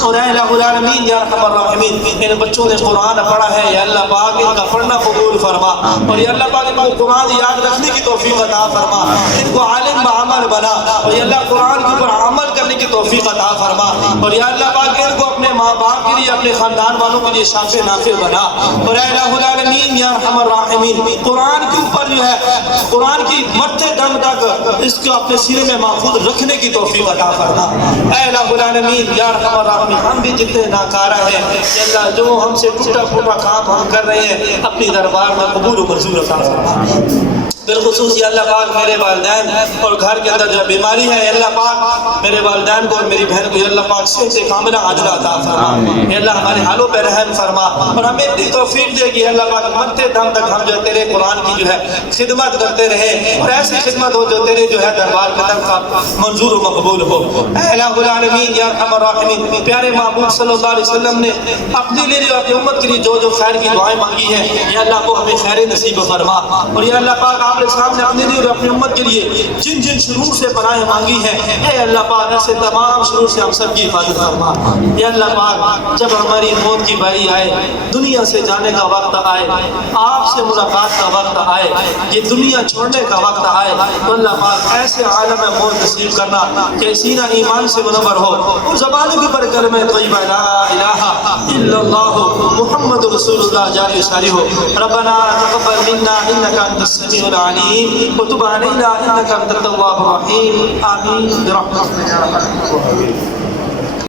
اور اے الہ العالمین یا ارحم الراحمین, ان بچوں نے قرآن پڑھا ہے یا اللہ پاک ان کا پڑھنا قبول فرما, اور یا اللہ پاک ان کو قرآن یاد رکھنے کی توفیق عطا فرما, ان کو عالم بعمل بنا, اور یا اللہ قرآن کے اوپر عمل کرنے کی توفیق عطا فرما, اور یا اللہ پاک ان کو اپنے ماں باپ کے لیے اپنے خاندان والوں کے لیے شافع نافع بنا. اور اے الہ العالمین یا ارحم الراحمین, قرآن کے اوپر جو ہے قرآن کی مرتے دم تک اس کو اپنے سینے میں محفوظ رکھنے کی توفیق عطا فرما. اے الہ العالمین یا ارحم الراحمین, ہم بھی جتنے ناکارہ ہیں یا اللہ جو ہم سے ٹوٹا پھوٹا کام ہم کر رہے ہیں اپنی دربار میں قبول و منظور عطا فرما. بالخصوص یا اللہ پاک میرے والدین اور گھر کے اندر جو بیماری ہے, اللہ پاک میرے والدین کو اور میری بہن کو یا اللہ پاک صحت کاملہ عاجلہ عطا فرما. یا اللہ ہمارے حالوں پہ رحم فرما, اور ہمیں اتنی توفیق دے کہ اللہ پاک مرتے دم تک ہم جو تیرے قرآن کی جو ہے خدمت کرتے رہے, اور ایسی خدمت ہو جو تیرے جو ہے دربار کے طرف منظور و مقبول ہو. اے الہ العالمین یا ارحم الراحمین, پیارے محبوب صلی اللہ علیہ وسلم نے اپنے لیے اور اپنی امت کے لیے جو جو خیر کی دعائیں مانگی ہیں یا اللہ کو ہمیں خیر نصیب فرما. اور یا اللہ پاک آپ نے اپنے لیے اور اپنی امت کے لیے جن جن شرور سے پناہ مانگی ہے, اے اللہ پاک ایسے تمام شرور سے ہم سب کی حفاظت فرما. یا اللہ پاک جب ہماری موت کی باری آئے, دنیا سے جانے کا وقت آئے, آپ سے ملاقات کا وقت آئے, یہ دنیا چھوڑنے کا وقت آئے, تو اللہ پاک ایسے عالم موت نصیب کرنا کہ سینہ ایمان سے منور ہو, اور زبانوں کے پر کلمہ طیبہ لا الہ الا اللہ محمد رسول اللہ جاری ساری ہو. ربنا تقبل منا انک انت السمیع العلیم وتب علينا انك انت التواب الرحيم. امين برحمتك يا ارحم الراحمين.